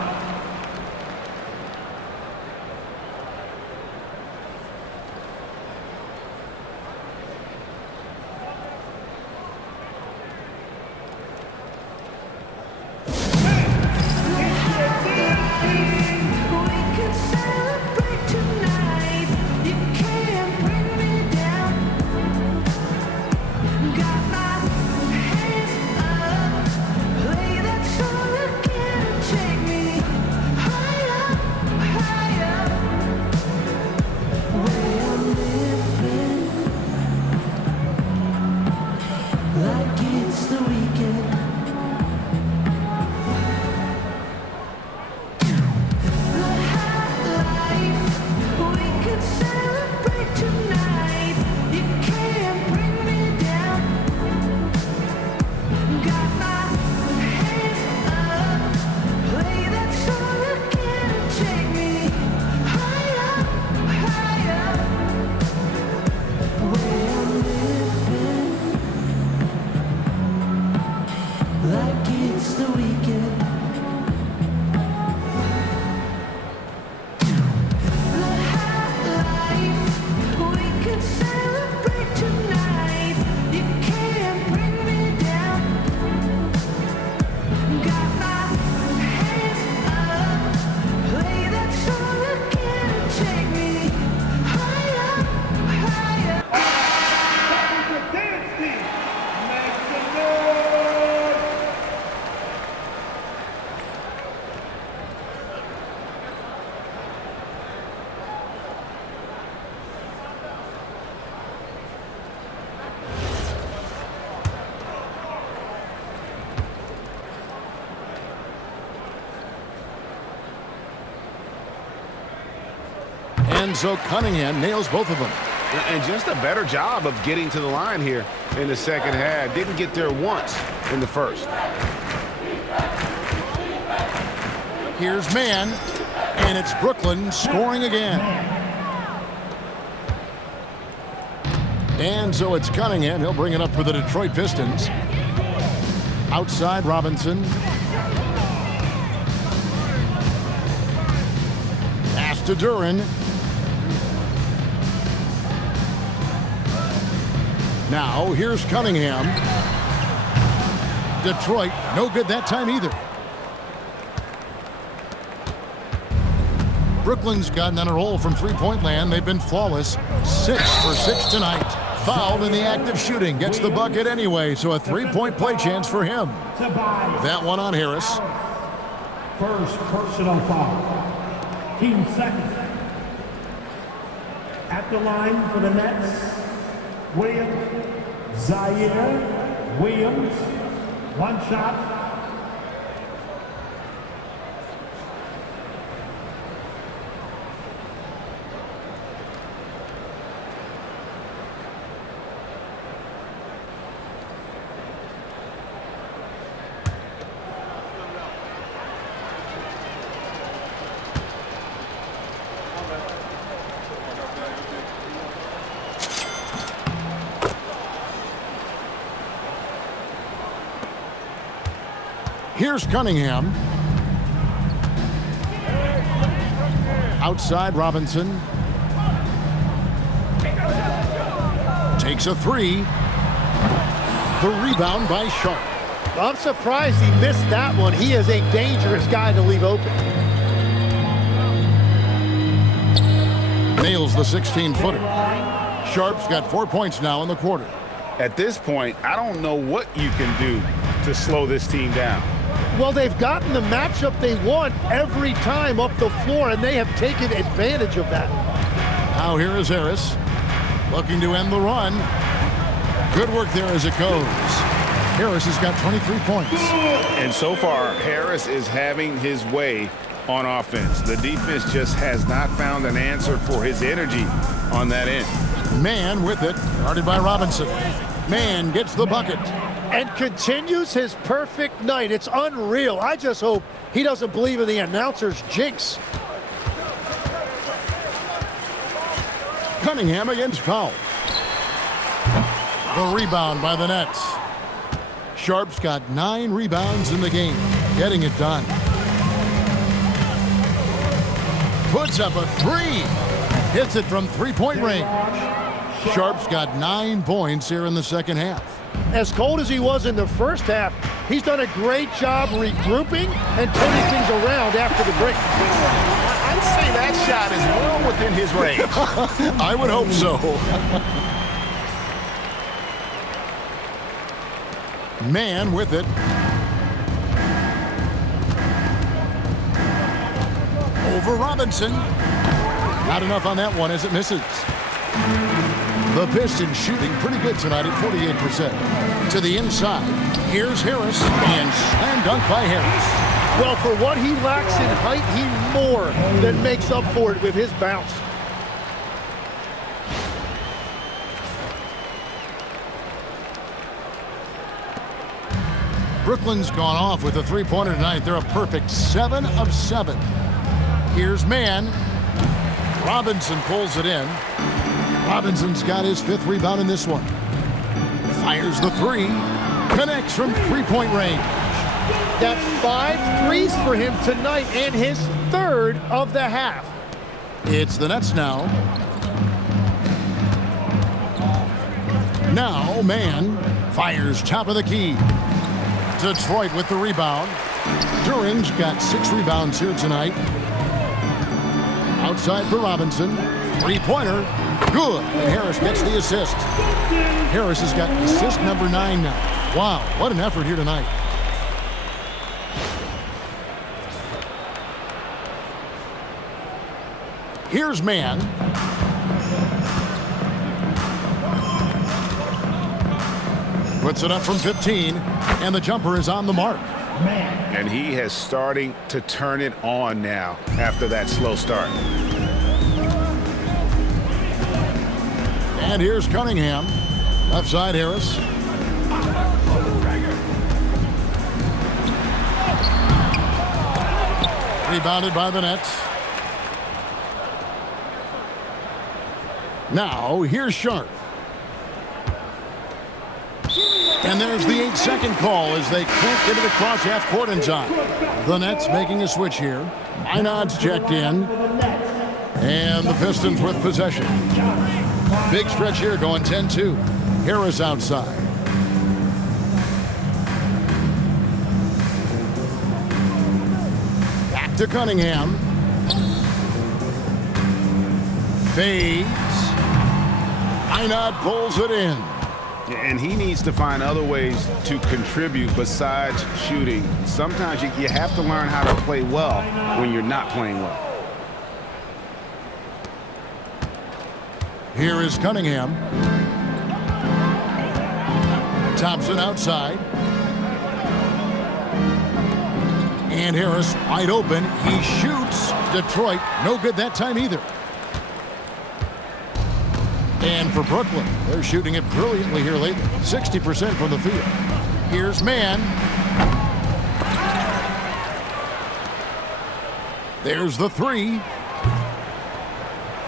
And so Cunningham nails both of them. And just a better job of getting to the line here in the second half. Didn't get there once in the first. Here's Mann, and it's Brooklyn scoring again. And so it's Cunningham. He'll bring it up for the Detroit Pistons. Outside Robinson. Pass to Duran. Now here's Cunningham. Detroit, no good that time either. Brooklyn's gotten on a roll from three-point land. They've been flawless. 6 for 6 tonight. Fouled in the act of shooting. Gets the bucket anyway, so a three-point play chance for him. That one on Harris. First personal foul. Team second. At the line for the Nets, Zaire Williams. 1 shot. Here's Cunningham. Outside Robinson. Takes a three. The rebound by Sharp. I'm surprised he missed that one. He is a dangerous guy to leave open. Nails the 16-footer. Sharp's got 4 points now in the quarter. At this point, I don't know what you can do to slow this team down. Well, they've gotten the matchup they want every time up the floor, and they have taken advantage of that. Now here is Harris, looking to end the run. Good work there as it goes. Harris has got 23 points. And so far, Harris is having his way on offense. The defense just has not found an answer for his energy on that end. Mann with it, guarded by Robinson. Mann gets the bucket. And continues his perfect night. It's unreal. I just hope he doesn't believe in the announcer's jinx. Cunningham against Powell. The rebound by the Nets. Sharp's got 9 rebounds in the game, getting it done. Puts up a three. Hits it from three-point range. Sharp's got 9 points here in the second half. As cold as he was in the first half, he's done a great job regrouping and turning things around after the break. I'd say that shot is well within his range. I would hope so. Mann with it. Over Robinson. Not enough on that one as it misses. The Pistons shooting pretty good tonight at 48%. To the inside, here's Harris, and slam dunk by Harris. Well, for what he lacks in height, he more than makes up for it with his bounce. Brooklyn's gone off with a three-pointer tonight. They're a perfect 7 of 7. Here's Mann. Robinson pulls it in. Robinson's got his 5th rebound in this one. Fires the three. Connects from three-point range. That's 5 threes for him tonight and his 3rd of the half. It's the Nets now. Now Mann fires top of the key. Detroit with the rebound. Duran's got 6 rebounds here tonight. Outside for Robinson. Three-pointer. Good. And Harris gets the assist. Harris has got assist number 9 now. Wow, what an effort here tonight. Here's Mann. Puts it up from 15, and the jumper is on the mark. And he has starting to turn it on now after that slow start. And here's Cunningham. Left side, Harris. Rebounded by the Nets. Now, here's Sharp. And there's the 8-second call as they can't get it across half court in time. The Nets making a switch here. Minod's checked in. And the Pistons with possession. Big stretch here going 10-2. Harris outside. Back to Cunningham. Fades. Minod pulls it in. And he needs to find other ways to contribute besides shooting. Sometimes you have to learn how to play well when you're not playing well. Here is Cunningham. Thompson outside. And Harris wide open. He shoots. Detroit, no good that time either. And for Brooklyn, they're shooting it brilliantly here lately. 60% from the field. Here's Mann. There's the three.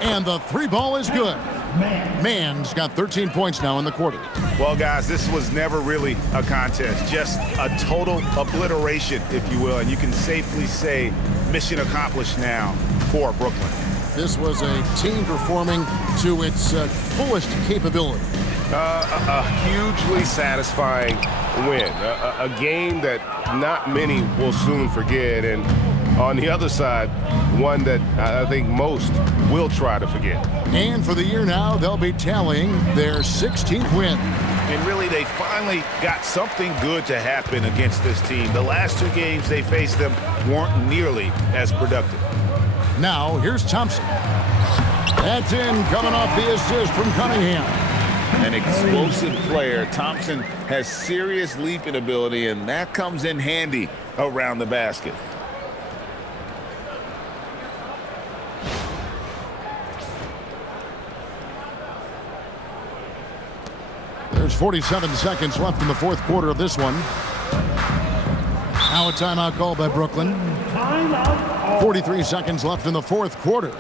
And the three ball is good. Mann's got 13 points now in the quarter. Well, guys, this was never really a contest, just a total obliteration, if you will, and you can safely say mission accomplished now for Brooklyn. This was a team performing to its fullest capability. A hugely satisfying win, a game that not many will soon forget, and on the other side, one that I think most will try to forget. And for the year now, they'll be tallying their 16th win. And really, they finally got something good to happen against this team. The last two games they faced them weren't nearly as productive. Now, here's Thompson. That's in, coming off the assist from Cunningham. An explosive player. Thompson has serious leaping ability, and that comes in handy around the basket. There's 47 seconds left in the fourth quarter of this one. Now a timeout called by Brooklyn. 43 seconds left in the fourth quarter.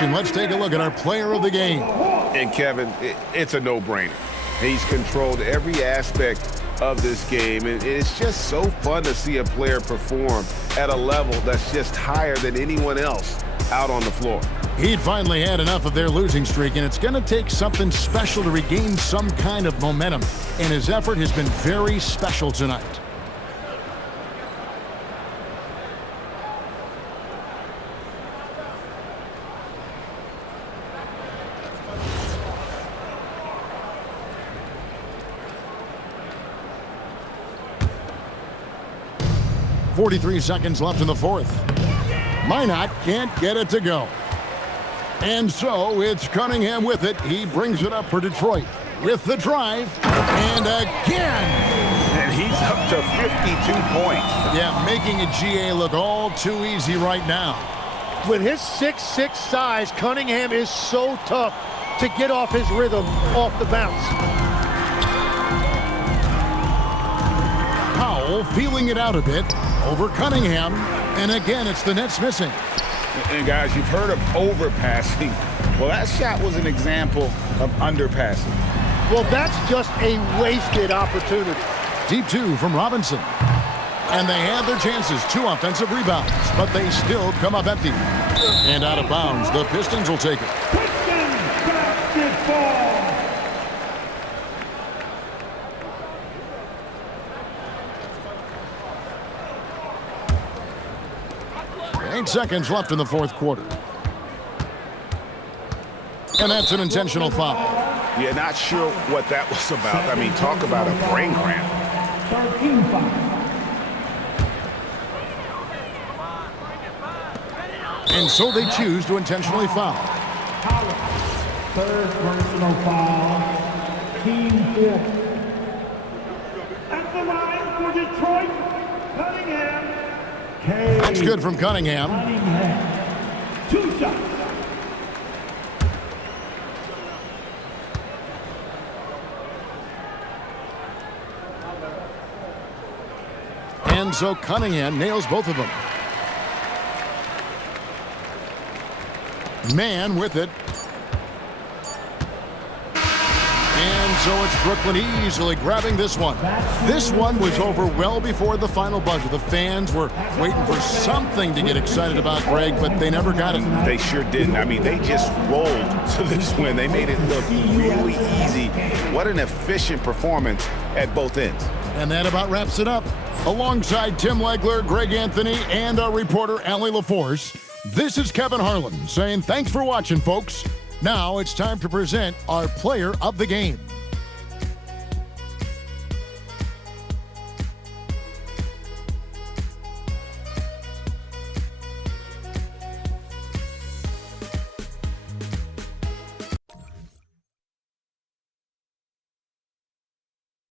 Let's take a look at our player of the game. And Kevin, it's a no-brainer. He's controlled every aspect of this game, and it's just so fun to see a player perform at a level that's just higher than anyone else out on the floor. He'd finally had enough of their losing streak, and it's going to take something special to regain some kind of momentum, and his effort has been very special tonight. .43 seconds left in the fourth. Minot can't get it to go. And so it's Cunningham with it. He brings it up for Detroit with the drive. And again. And he's up to 52 points. Yeah, making a GA look all too easy right now. With his 6'6" size, Cunningham is so tough to get off his rhythm off the bounce. Powell feeling it out a bit over Cunningham, and again it's the Nets missing. And guys, you've heard of overpassing. Well, that shot was an example of underpassing. Well, that's just a wasted opportunity. Deep two from Robinson. And they had their chances, 2 offensive rebounds, but they still come up empty. And out of bounds, the Pistons will take it. Pistons basketball. 8 seconds left in the fourth quarter. And that's an intentional foul. Yeah, not sure what that was about. I mean, talk about a brain cramp. 13 foul. And so they choose to intentionally foul. Third personal foul. Team 4. At the line for Detroit, Cunningham. That's good from Cunningham. 2 shots. so Cunningham nails both of them. Man with it. And so it's Brooklyn easily grabbing this one. This one was over well before the final buzzer. The fans were waiting for something to get excited about, Greg, but they never got it. They sure didn't. I mean, they just rolled to this win. They made it look really easy. What an efficient performance at both ends. And that about wraps it up. Alongside Tim Legler, Greg Anthony, and our reporter, Allie LaForce, this is Kevin Harlan saying thanks for watching, folks. Now it's time to present our player of the game.